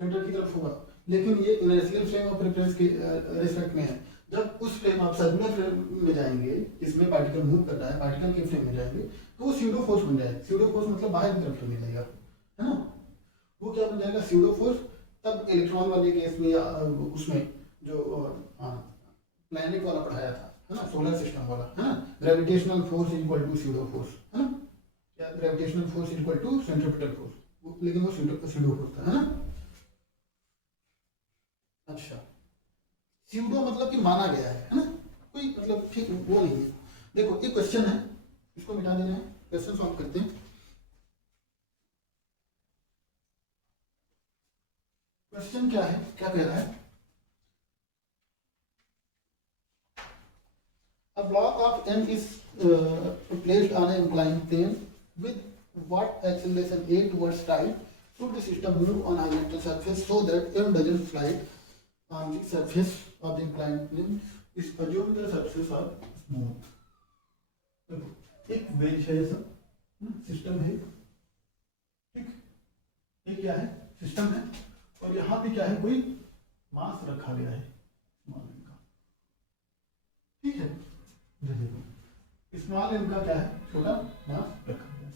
सेंटर की तरफ होगा। लेकिन ये इनर्शियल फ्रेम ऑफ रेफरेंस के रिस्पेक्ट में है। जब उस फ्रेम आप सर्कुलर फ्रेम में जाएंगे, इसमें पार्टिकल मूव कर रहा है, पार्टिकल के फ्रेम में जाएंगे, तो वो स्यूडो फोर्स बन जाएगा। स्यूडो फोर्स मतलब बाहर की तरफ लगने लगेगा, है ना। वो क्या बन जाएगा? Pseudo force. तब इलेक्ट्रॉन वाले केस में या उसमें जो प्लैनेट वाला पढ़ाया था, है ना, सोलर सिस्टम वाला, है ना, gravitational force equal to pseudo force, है ना, या gravitational force equal to centripetal force, लेकिन वो स्यूडो फोर्स था, है ना। अच्छा, स्यूडो मतलब कि माना गया है ना, कोई मतलब ठीक वो नहीं है। देखो एक क्वेश्चन है, इसको मिटा देना है, क्वेश्चन सॉल्व करते हैं। क्वेश्चन क्या है, क्या कह रहा है? A block of M is placed on an inclined plane with what acceleration A towards right. Should the system move on a horizontal surface so that M doesn't slide on the surface of the inclined plane? Is assume the surface are smooth. एक बेंच है, ऐसा सिस्टम है, ठीक, ये क्या है? सिस्टम है, और यहाँ पे क्या है? कोई मास रखा गया है, ठीक है। स्मॉल एम का क्या है? छोटा मास रखा गया,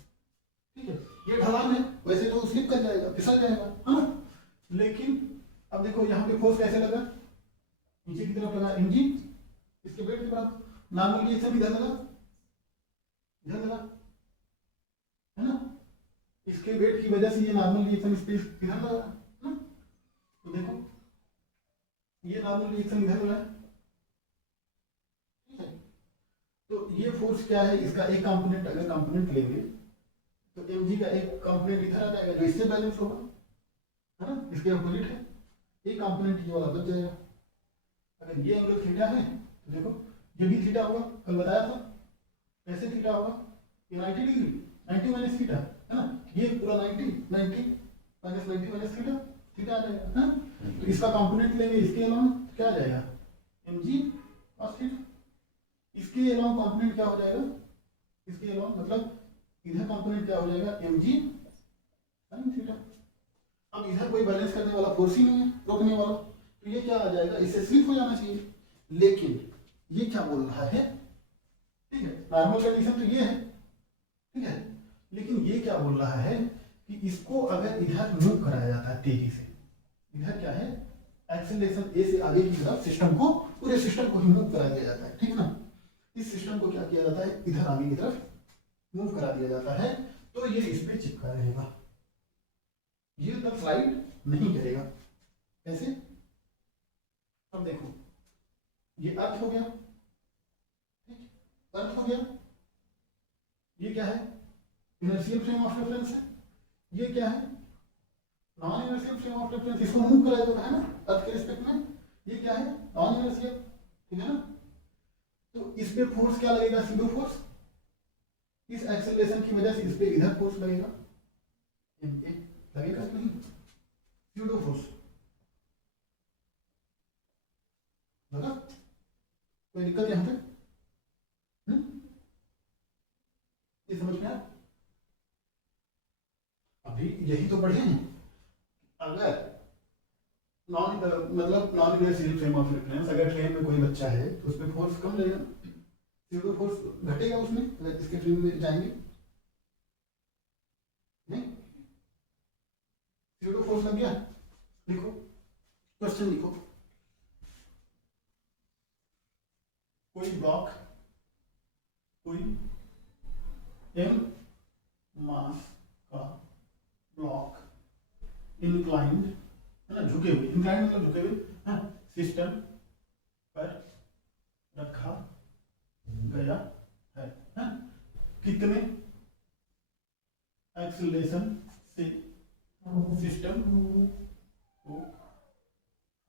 ठीक है। ये ढलान है, वैसे तो स्लिप कर जाएगा, फिसल जाएगा, है ना। लेकिन अब देखो यहाँ पे फोर्स कैसे लगा? नीचे की तरफ लगा, इंजन इसके वेट की तरफ, नॉर्मल रिएक्शन इधर लगा, इधर लगा, है ना। इसके वेट की वजह से ये नॉर्मल रिएक्शन स्पेस इधर लगा, है ना। तो देखो ये नॉर्मल रिएक्शन इधर लगा, ठीक है। तो ये फोर्स क्या है? इसका एक कंपोनेंट अगर कंपोनेंट लेंगे तो mg का एक कंपोनेंट इधर आ जाएगा जो इससे बैलेंस होगा, है ना, इसके अपोजिट है। एक कंपोनेंट ये वाला बच जाएगा। अगर ये एंगल थीटा है तो देखो ये भी थीटा होगा, कल बताया था कैसे थीटा होगा, ये 90 डिग्री 90 माइनस थीटा है ना, ये पूरा 90 90 माइनस 90 माइनस थीटा थीटा आ जाएगा है ना। तो इसका कंपोनेंट लेंगे, इसके अलावा क्या आ जाएगा mg cos थीटा। इसके अलावा कंपोनेंट क्या हो जाएगा, इसके अलावा मतलब इधर कंपोनेंट क्या हो जाएगा mg sin थीटा। अब इधर कोई बैलेंस करने वाला फोर्स ही नहीं है, रोकने वाला, तो ये क्या आ जाएगा, इससे स्लिप हो जाना चाहिए। लेकिन ये क्या बोल रहा है, ठीक है नॉर्मल कंडीशन तो ये है, ठीक है, लेकिन ये क्या बोल रहा है कि इसको अगर इधर मूव कराया जाता है तेजी से, इधर क्या है एक्सेलरेशन ए से आगे की तरफ सिस्टम को, पूरे सिस्टम को ही मूव करा दिया जाता है, ठीक ना। इस सिस्टम को क्या किया जाता है, इधर आगे की तरफ मूव करा दिया जाता है, तो ये इस पे चिपका रहेगा, ये तब स्लाइड नहीं करेगा। कैसे, अब देखो ये अर्थ हो गया, ठीक, अर्थ हो गया, ये क्या है इनर्शियल फ्रेम ऑफ रेफरेंस है, ये क्या है non inertial frame of reference, इसको मूव कराया जाता है ना अर्थ के रिस्पेक्ट में, ये क्या है नॉन इनर्शियल, ठीक है ना। तो इस पे फोर्स क्या लगेगा, सीडो फोर्स, इस एक्सेलरेशन की वजह से इस पे इधर फोर्स लगेगा, लगेगा कि नहीं, सीडो फोर्स लगा, कोई दिक्कत यहां तक, ये समझ में आया। अभी यही तो पढ़े हैं, अगर नॉन मतलब non inertial frame of reference, अगर ट्रेन में कोई बच्चा है तो उसमें फोर्स कम लगेगा, सीडो फोर्स घटेगा उसमें, अगर इसके ट्रेन में जाएंगे नहीं, सीडो फोर्स लग गया। लिखो क्वेश्चन लिखो, कोई ब्लॉक, कोई m मास का ब्लॉक इंक्लाइंड है ना, झुके हुए, इंक्लाइंड मतलब झुके हुए, हाँ, सिस्टम पर रखा गया है, हाँ, कितने एक्सेलरेशन से सिस्टम को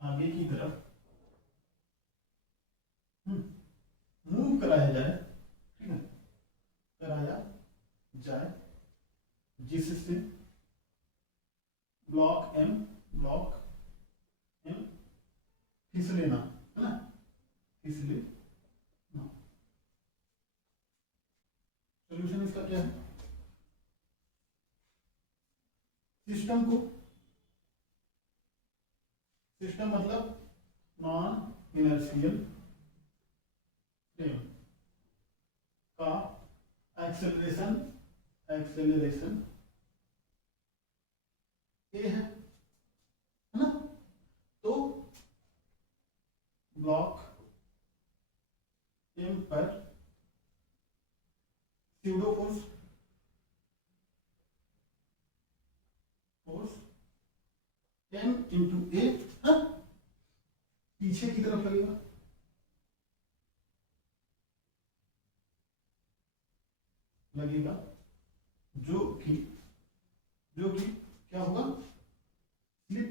आगे की तरफ मूव कराया जाए, ठीक है, कराया जाए, जिससे ब्लॉक एम फिसले ना, है ना, फिसले ना। सॉल्यूशन इसका क्या है, सिस्टम को, सिस्टम मतलब नॉन इनर्शियल फ्रेम का एक्सेलरेशन ए है ना, तो ब्लॉक एम पर स्यूडो फोर्स एम इंटू ए पीछे की तरफ लगेगा, जो कि क्या होगा, स्लिप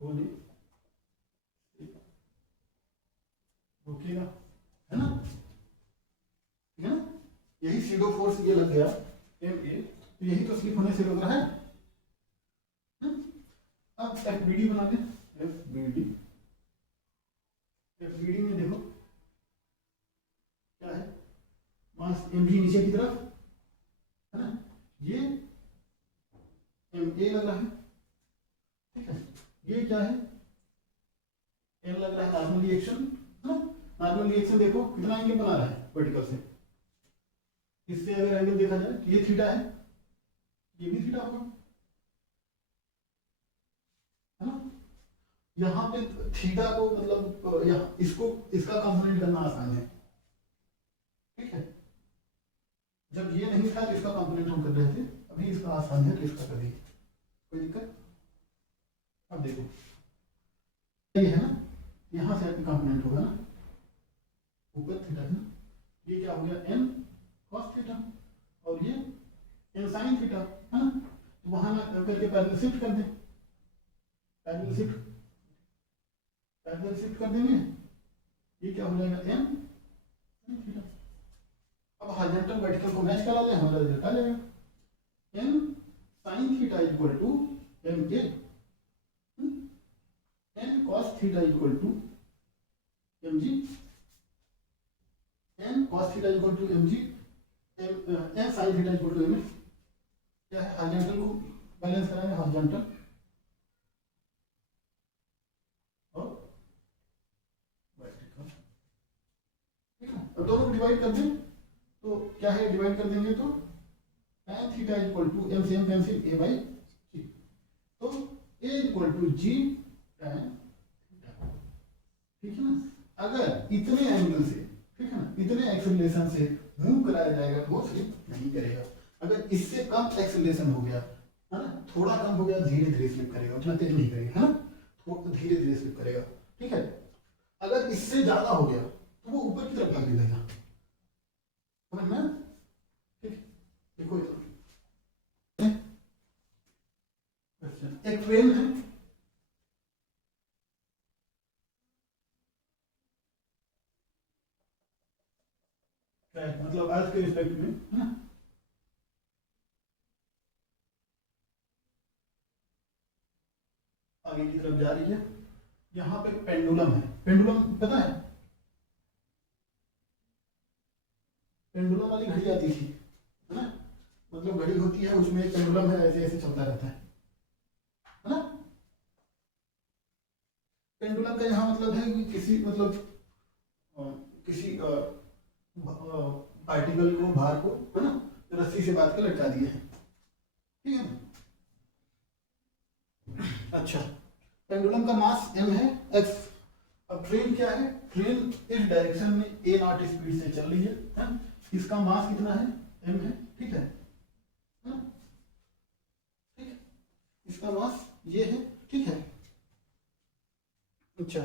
होने रोकेगा, है ना, ठीक है ना, यही सीडो फोर्स ये लग गया एम ए, तो यही तो स्लिप होने से रोक रहा है। अब एफबीडी बना दें, एफबीडी में देखो क्या है, मास mg नीचे की तरफ है ना, ये ma लग रहा है, ठीक है, ये क्या है m लग रहा है नॉर्मल रिएक्शन, है ना, नॉर्मल रिएक्शन देखो कितना एंगल बना रहा है वर्टिकल से, इससे अगर एंगल देखा जाए तो ये थीटा है, ये भी थीटा होगा, है ना। यहाँ पे थीटा को मतलब यहाँ इसको इसका कंपोनेंट करना आसान है, ठीक है, जब ये नहीं था तो इसका कंपोनेंट हम कर रहे थे, अभी इसका आसान है तो इसका कर दीजिए, कोई दिक्कत। अब देखो ये है ना, यहाँ से कंपोनेंट होगा ना, ऊपर थीटा है ना, ये क्या हो गया n cos थीटा, और ये n sin थीटा, है ना, तो वहां ना करके पहले शिफ्ट कर दें, पैरेलल शिफ्ट कर देंगे, ये क्या हो जाएगा एम थीटा। अब हॉरिजॉन्टल वर्टिकल को मैच करा लें, हमारा रिजल्ट आ जाएगा M sine theta equal to M K, N cos theta equal to M G, N cos theta equal to M G, N sine theta equal to M H. क्या है, हॉरिजॉन्टल को बैलेंस कराएंगे, हॉरिजॉन्टल और वर्टिकल, ठीक है। अब दोनों को डिवाइड कर दें तो क्या है, डिवाइड कर देंगे तो tan theta equal to M से M cancel A by G, तो A equal to G tan theta, ठीक है ना। अगर इतने एंगल से, ठीक है ना, इतने एक्सेलरेशन से मूव कराया जाएगा तो वो स्लिप नहीं करेगा। अगर इससे कम एक्सेलरेशन हो गया, है ना, थोड़ा कम हो गया, धीरे धीरे स्लिप करेगा, उतना तेज नहीं करेगा, है ना, धीरे धीरे स्लिप करेगा, ठीक है। अगर इससे ज्यादा हो गया तो वो ऊपर की तरफ भागने लगेगा, समझ में, ठीक। देखो एक ट्रेन है, मतलब अर्थ के रिस्पेक्ट में, है ना, आगे की तरफ जा रही है। यहाँ पे पेंडुलम है, पेंडुलम पता है, पेंडुलम वाली घड़ी आती थी, है ना, मतलब घड़ी होती है, उसमें एक पेंडुलम है, ऐसे ऐसे चलता रहता है ना। पेंडुलम का यहाँ मतलब है कि किसी मतलब किसी पार्टिकल को, भार को, है ना, रस्सी से बांध के लटका दिए हैं, ठीक है। अच्छा, पेंडुलम का मास m है x। अब ट्रेन क्या है, ट्रेन इस डायरेक्शन में a नॉट स्पीड से चल रही है, इसका मास कितना है, m है, ठीक है ना? ठीक, इसका मास ये है, ठीक है। अच्छा,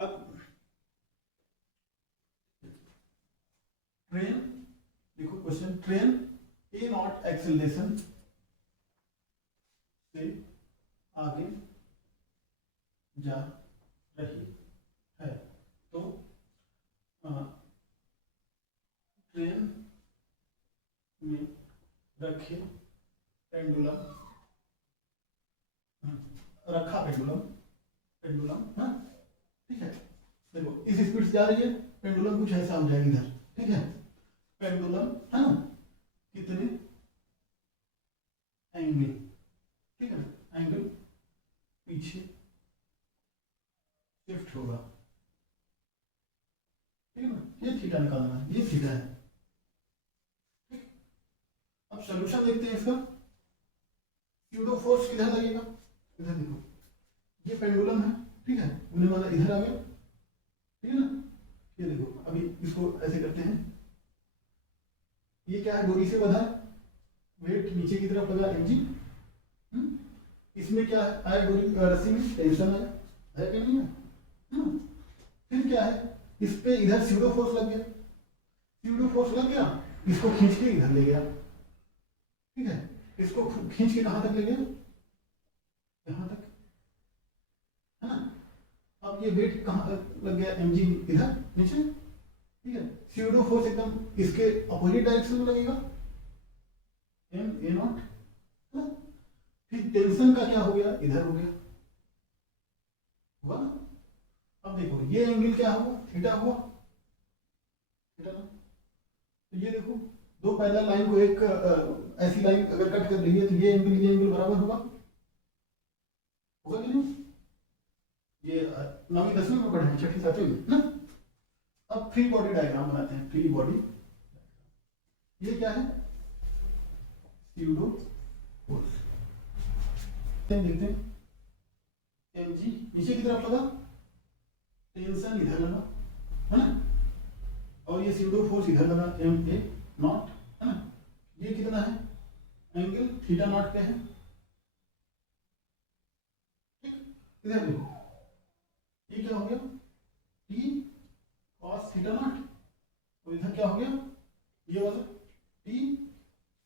अब ट्रेन, देखो question, train a not acceleration से आगे जा रही है, तो ट्रेन में रखे पेंडुलम, रखा पेंडुलम, पेंडुलम, हाँ, ठीक है। देखो इस स्पीड से जा रही है, पेंडुलम कुछ ऐसा हो जाएगा इधर, ठीक है। पेंडुलम, है ना, कितने एंगल, ठीक है, एंगल पीछे शिफ्ट होगा, ठीक है ना, ये थीटा निकालना है, ये थीटा है, ठीक। अब सॉल्यूशन देखते हैं इसका। स्यूडो फोर्स किधर लगेगा, इधर देखो, ये पेंडुलम है, ठीक है, उन्हें वाला इधर आ गया, ठीक है ना। ये देखो, अभी इसको ऐसे करते हैं, ये क्या है, डोरी से बंधा है, वेट नीचे की तरफ लगा mg, इसमें क्या है, आया डोरी, रस्सी में टेंशन है कि नहीं है, फिर क्या है, इस पे इधर स्यूडो फोर्स लग गया, स्यूडो फोर्स लग गया, इसको खींच के इधर ले गया, ठीक है, इसको खींच के कहां तक ले गया, यहां तक, है ना। अब ये वेट कहां लग गया, mg इधर नीचे, ठीक है। स्यूडो फोर्स एकदम इसके अपोजिट डायरेक्शन में लगेगा, m a नॉट, फिर टेंशन का क्या हो गया, इधर हो गया, हुआ ना। अब देखो ये एंगल क्या हुआ, थीटा हुआ, थीटा ना। तो ये देखो दो पैरेलल लाइन को एक ऐसी लाइन अगर कट कर रही है तो ये एंगल बराबर होगा, होगा कि नहीं। ये 9वीं 10वीं में पढ़े हैं, 6ठी 7वीं में ना। अब फ्री बॉडी डायग्राम बनाते हैं, फ्री बॉडी, ये क्या है, स्यूडो फोर्स, देखते हैं, mg नीचे की तरफ लगा, टेंशन इधर लगा, है ना, और ये स्यूडो फोर्स इधर लगा, m a नॉट, है ना। ये कितना है, एंगल थीटा नॉट पे है, ठीक। इधर देखो, ये क्या हो गया, t cos थीटा नॉट, और इधर क्या हो गया, ये वाला t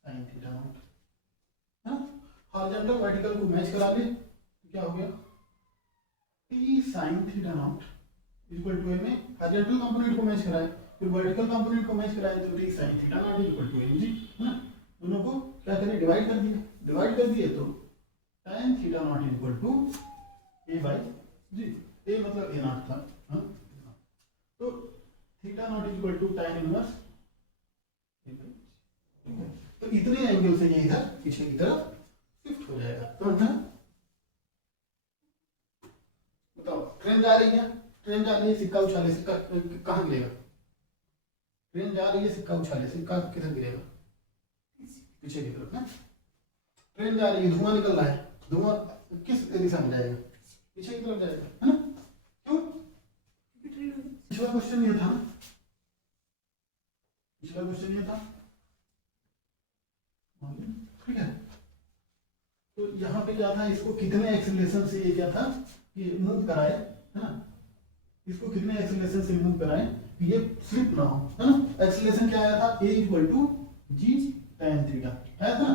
sin थीटा नॉट, है ना। हॉरिजॉन्टल वर्टिकल को मैच करा ले तो क्या हो गया, T sine theta not equal to M A, horizontal component को मैच कराए, फिर वर्टिकल कंपोनेंट को मैच कराए तो T sine theta not equal to M G, है ना। दोनों को क्या करें, डिवाइड कर दिया, डिवाइड कर दिए तो tan theta not equal to A by G, A मतलब ए नॉट था, हाँ, तो theta not equal to tan inverse A by, ठीक है। तो इतने एंगल से ये इधर पीछे की तरफ शिफ्ट हो जाएगा, तो ना बताओ, ट्रेन जा रही है, ट्रेन जा रही है, सिक्का उछाले, सिक्का कहाँ गिरेगा, ट्रेन जा रही है, सिक्का उछाले, सिक्का किधर गिरेगा, पीछे की तरफ ना। ट्रेन जा रही है, धुआं निकल रहा है, धुआं किस दिशा में जाएगा, पीछे की तरफ जाएगा, है ना। क्यों, पिछला क्वेश्चन ये था, पिछला क्वेश्चन ये था, ठीक है। तो यहाँ पे क्या था, इसको कितने एक्सीलरेशन से ये क्या था कि मूव कराए, है ना, इसको कितने एक्सीलरेशन से मूव कराए कि ये स्लिप ना हो, है ना। एक्सीलरेशन क्या आया था, a equal to G tan theta है ना।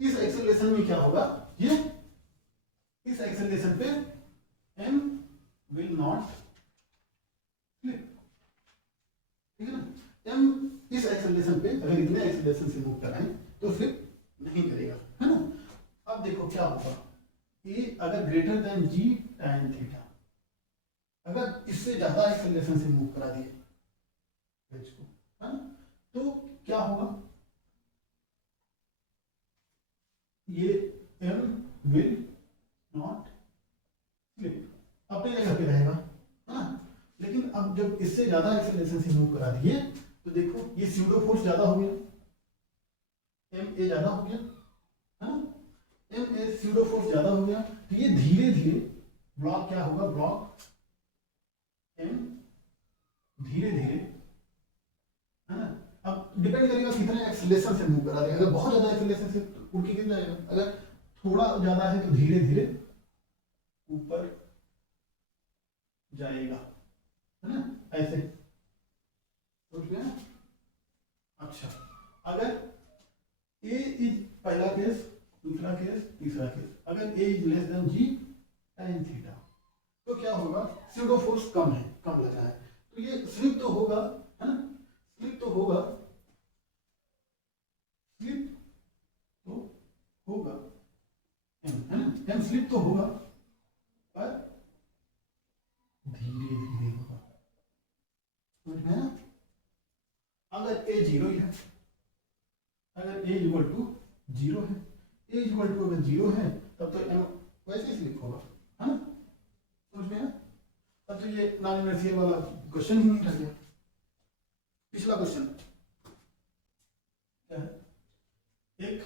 इस एक्सीलरेशन में क्या होगा, ये इस एक्सीलरेशन पे m विल नॉट स्लिप, ठीक है ना। m इस एक्सीलरेशन पे अगर इतने एक्सीलरेशन से मूव कराएं तो स्लिप नहीं करेगा, है ना। अब देखो क्या होगा, a अगर greater than g tan theta, अगर इससे ज्यादा एक्सेलरेशन से मूव करा दिए को, है ना, तो क्या होगा, ये m विल नॉट स्लिप, अपने जगह पे रहेगा, है ना। लेकिन अब जब इससे ज्यादा एक्सेलरेशन से मूव करा दिए तो देखो ये स्यूडो फोर्स ज्यादा हो गया, m a ज्यादा हो गया, है ना, m a स्यूडो फोर्स ज्यादा हो गया, तो ये धीरे धीरे ब्लॉक क्या होगा, ब्लॉक m धीरे धीरे, है ना। अब डिपेंड करेगा कितने एक्सेलरेशन से मूव करा देगा, अगर बहुत ज्यादा एक्सेलरेशन से उड़ के गिर जाएगा, अगर थोड़ा ज्यादा है तो धीरे धीरे ऊपर जाएगा, है ना, ऐसे, समझ गया। अच्छा, अगर a इज पहला केस, दूसरा केस, तीसरा केस, अगर a is less than g tan theta तो क्या होगा, स्यूडो फोर्स कम है, कम लग रहा है, तो ये स्लिप तो होगा, है ना, स्लिप तो होगा, स्लिप तो होगा m, है ना, m स्लिप तो होगा पर धीरे धीरे होगा, समझ में ना। अगर a जीरो है, अगर a इक्वल टू जीरो है, a इक्वल टू अगर जीरो है तब तो m वैसे ही स्लिप होगा, है ना, समझ में ना। अब तो ये नॉन इनर्शियल वाला क्वेश्चन ही नहीं रह गया। पिछला क्वेश्चन क्या है, एक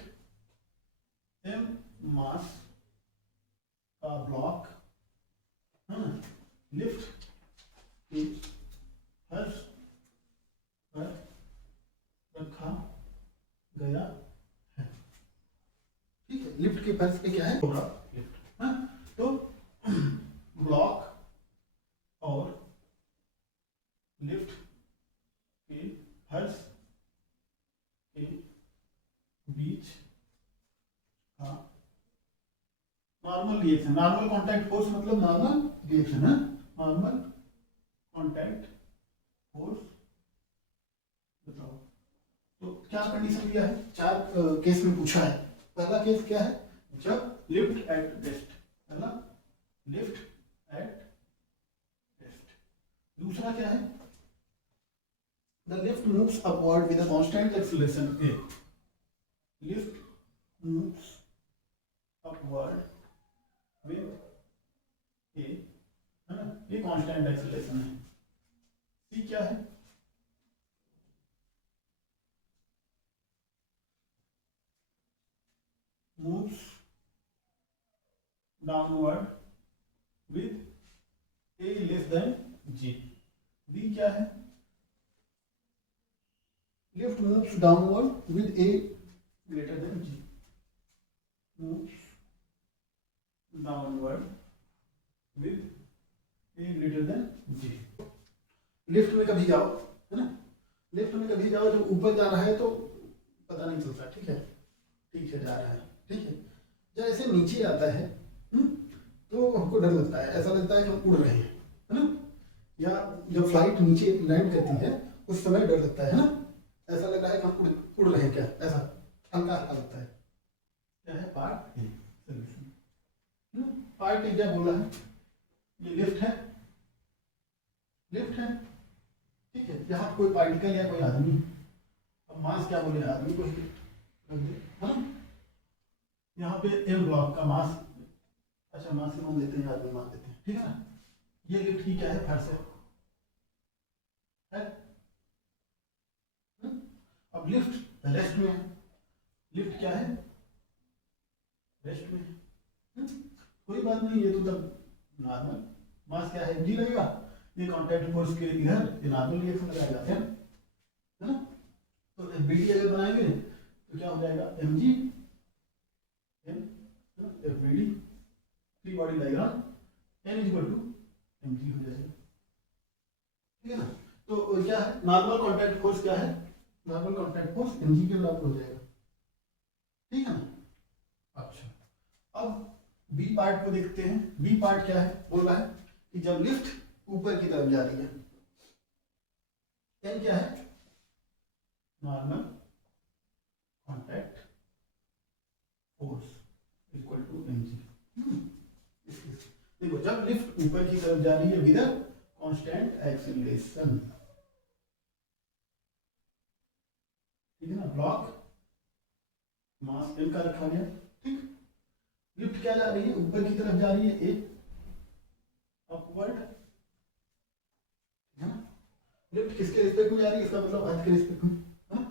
m मास का ब्लॉक, है ना, लिफ्ट के फर्श पर रखा गया है, ठीक है। लिफ्ट के फर्श पे क्या है, लिफ्ट, हाँ, तो ब्लॉक और लिफ्ट के फर्श के बीच का normal reaction, normal contact force मतलब नॉर्मल रिएक्शन है, नॉर्मल कांटेक्ट फोर्स बताओ। तो क्या कंडीशन दिया है, चार केस में पूछा है। पहला केस क्या है, जब लिफ्ट एट रेस्ट, पहला लिफ्ट एट रेस्ट। दूसरा क्या है, the lift moves upward with a constant acceleration a, lift moves upward with a, है ना, ये कांस्टेंट एक्सीलरेशन है। सी क्या है, moves downward with a less than g। d क्या है, lift moves downward with a greater than g, moves downward with a greater than g। Lift में कभी जाओ, है ना, लिफ्ट में कभी जाओ, जब ऊपर जा रहा है तो पता नहीं चलता, ठीक है, ठीक है, जा रहा है, ठीक है, जब ऐसे नीचे आता है तो हमको डर लगता है, ऐसा लगता है कि हम उड़ रहे हैं, है ना? या जब फ्लाइट नीचे लैंड करती है उस समय डर लगता है ना? ऐसा लग रहा है कि हम उड़ रहे हैं क्या, ऐसा हल्का हल्का लगता है। क्या है? Part a solution. Part A क्या बोला है? ये लिफ्ट है, लिफ्ट है, ठीक है। यहाँ कोई पार्टिकल या कोई आदमी, अब मास क्या बोले, आदमी को ही रख दे, है ना? यहाँ पे एम ब्लॉक का मास, अच्छा मास ही मान देते हैं, आदमी मान देते हैं, ठीक है ना? ये लिफ्ट की क्या है? फर्श है। अब लिफ्ट रेस्ट में है, लिफ्ट क्या है? रेस्ट में है। कोई बात नहीं, ये तो तब नॉर्मल मास क्या है? जी लगेगा, ये कांटेक्ट फोर्स के इधर ये नॉर्मल रिएक्शन लगाया जाते हैं, है ना? तो बीडी अगर बनाएंगे तो क्या हो जाएगा? M G M F B D, free body diagram, N is equal to M G हो जाएगा, ठीक है ना? तो क्या है? नॉर्मल कांटेक्ट फोर्स क्या है? Normal contact force M G के बराबर हो जाएगा, ठीक है ना? अच्छा, अब बी पार्ट को देखते हैं। बी पार्ट क्या है? बोल रहा है कि जब लिफ्ट ऊपर की तरफ जा रही है, एन क्या है? Normal contact force equal to M G. देखो, जब लिफ्ट ऊपर की तरफ जा रही है विद कांस्टेंट एक्सीलरेशन, ठीक है ना? ब्लॉक मास एम का रखा गया, ठीक। लिफ्ट क्या जा रही है? ऊपर की तरफ जा रही है, ए अपवर्ड, है ना? लिफ्ट किसके रिस्पेक्ट में जा रही है? इसका मतलब अर्थ के रिस्पेक्ट में, है ना?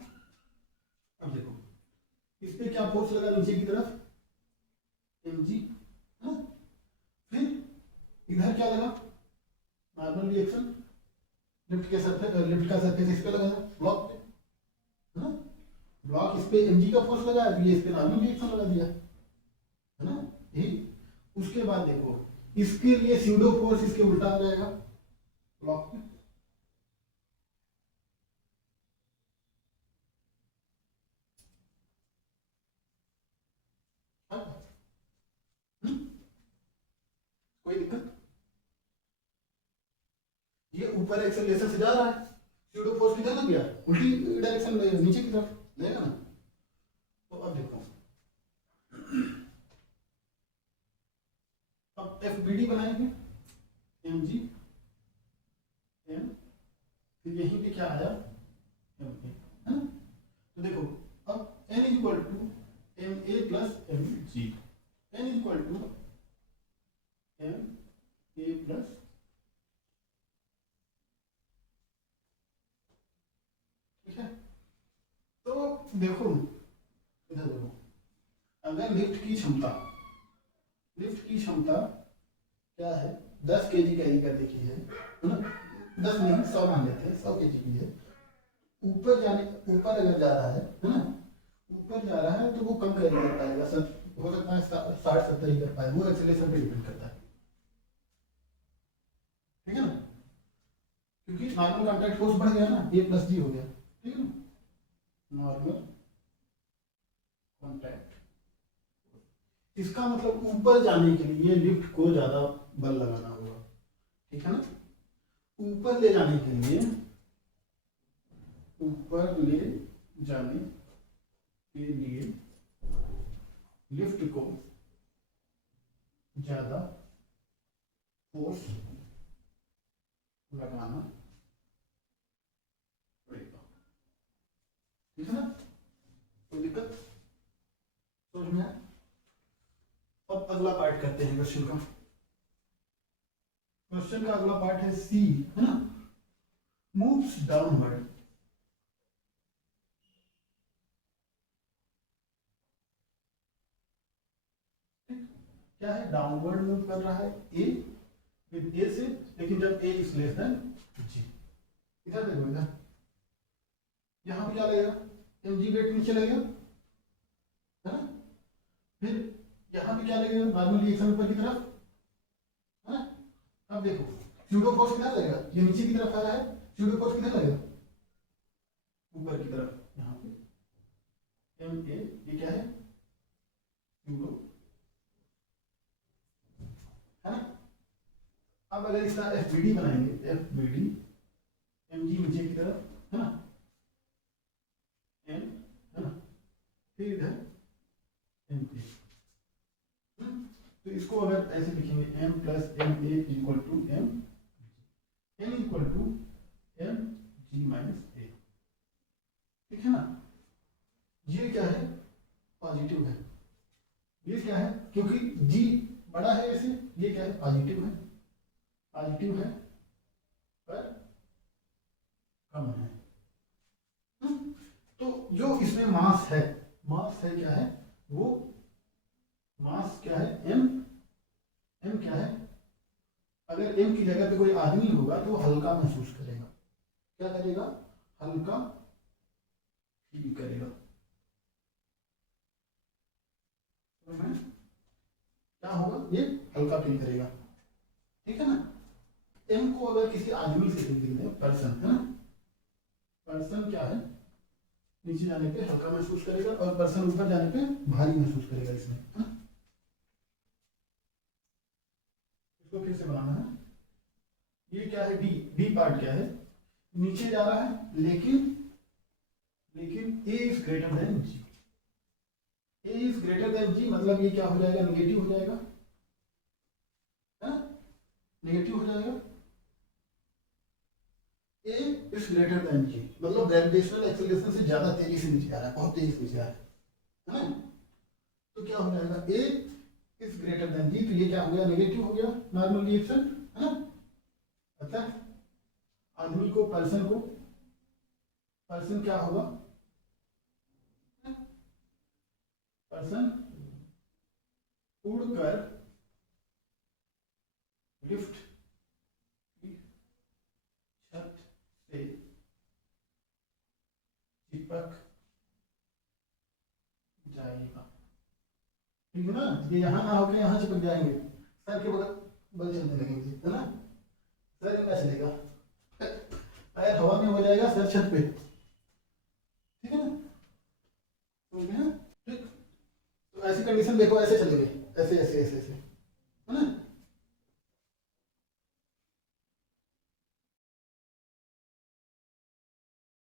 अब देखो, इस पे क्या फोर्स लगा नीचे की तरफ? एम जी, है ना? फिर इधर क्या लगा? नॉर्मल रिएक्शन, लिफ्ट के सरफेस, लिफ्ट का सरफेस इस पे लगा है, ब्लॉक पे, है ना? ब्लॉक इस पे एम जी का फोर्स लगा है, तो ये इस पे नॉर्मल रिएक्शन लगा दिया, है ना? यही। उसके बाद देखो, इसके लिए स्यूडो फोर्स इसके उल्टा आ जाएगा ब्लॉक पे, कोई दिक्कत? ये ऊपर एक्सेलरेशन से जा रहा है, स्यूडो फोर्स किधर लग गया? उल्टी डायरेक्शन में, नीचे की तरफ लेगा ना? तो अब देखो, अब एफ बी डी बनाएंगे, एम जी एम, फिर यहीं पे क्या आया? एम ए, है ना? तो देखो, अब N is equal to M A plus M G, N is equal to M A plus, ठीक है? तो देखो, इधर देखो, अगर लिफ्ट की क्षमता, लिफ्ट की क्षमता क्या है? 10 केजी कैरी कर देखी है ना? 10 नहीं, 100 मान लेते हैं, 100 केजी की है। ऊपर जाने, ऊपर अगर जा रहा है ना? ऊपर जा रहा है तो वो कम कैरी कर पाएगा सर, हो सकता है 60-70 ही कर पाए, वो एक्सेलरेशन पे डिपेंड करता है, ठीक है ना? क्योंकि नॉर्मल कांटेक्ट फोर्स बढ़ गया ना, ए प्लस जी हो गया, ठीक है ना? नॉर्मल कांटेक्ट, इसका मतलब ऊपर जाने के लिए लिफ्ट को ज्यादा बल लगाना होगा, ठीक है ना? ऊपर ले जाने के लिए, ऊपर ले जाने के लिए लिफ्ट को ज्यादा फोर्स लगाना पड़ेगा, ठीक है ना? कोई दिक्कत समझ में आया? अब अगला पार्ट करते हैं क्वेश्चन का। क्वेश्चन का अगला पार्ट है सी, है ना? मूव्स डाउनवर्ड, क्या है? डाउनवर्ड मूव कर रहा है ए, विद ए से, लेकिन जब ए इज लेस देन जी। इधर देखो, इधर यहां पे क्या लगेगा? एम जी वेट नीचे लगेगा, है ना? फिर यहां पे क्या लगेगा? नॉर्मल रिएक्शन ऊपर की तरफ, है ना? अब देखो, स्यूडो फोर्स किधर लगेगा? ये नीचे की तरफ आ रहा है, स्यूडो फोर्स किधर लगेगा? ऊपर की तरफ, यहाँ पे एम ए, ये क्या है? स्यूडो अब अगर इसका एफ बी डी बनाएंगे, F B D M G नीचे की तरफ, है ना, एन, है ना, फिर इधर एम ए। तो इसको अगर ऐसे लिखेंगे M plus M A equal to M N equal to M G minus A, ठीक है ना। ये क्या है, पॉजिटिव है। ये क्या है, क्योंकि जी बड़ा है ऐसे, ये क्या है, पॉजिटिव है, पॉजिटिव है पर कम है। तो जो इसमें मास है, मास है क्या है, वो मास क्या है, एम, एम क्या है, अगर एम की जगह पे कोई आदमी होगा तो वो हल्का महसूस करेगा। क्या करेगा, हल्का फील करेगा। तो मैं क्या होगा, ये हल्का फील करेगा, ठीक है ना। एम को अगर किसी आदमी से लिख देंगे, पर्सन, है ना, पर्सन क्या है, नीचे जाने पे हल्का महसूस करेगा और पर्सन ऊपर जाने पे भारी महसूस करेगा इसमें, है ना। इसको फिर से बनाना है। ये क्या है, डी, डी पार्ट क्या है, नीचे जा रहा है लेकिन A is greater than G. A is greater than G मतलब ये क्या हो जाएगा, निगेटिव हो जाएगा, है ना, निगेटिव हो जाएगा। ए इज ग्रेटर देन जी मतलब ग्रेविटेशनल एक्सेलरेशन से ज्यादा तेजी से नीचे जा रहा है, बहुत तेजी से नीचे जा रहा है ना। तो क्या हो जाएगा, ए इज ग्रेटर देन जी, तो ये क्या हो गया, नेगेटिव हो गया, नॉर्मल रिएक्शन, है ना। मतलब आदमी को, पर्सन क्या होगा, पर्सन उड़कर लिफ्ट की छत से चिपक जाएगा, ठीक है ना। ये यहाँ ना होकर यहाँ चिपक जाएंगे, सर के बल चलने लगेंगे, है ना, सर इनका चलेगा, पैर हवा में हो जाएगा, सर छत पे, ठीक है ना। ठीक, तो ऐसी कंडीशन देखो, ऐसे चलेंगे, ऐसे ऐसे ऐसे ऐसे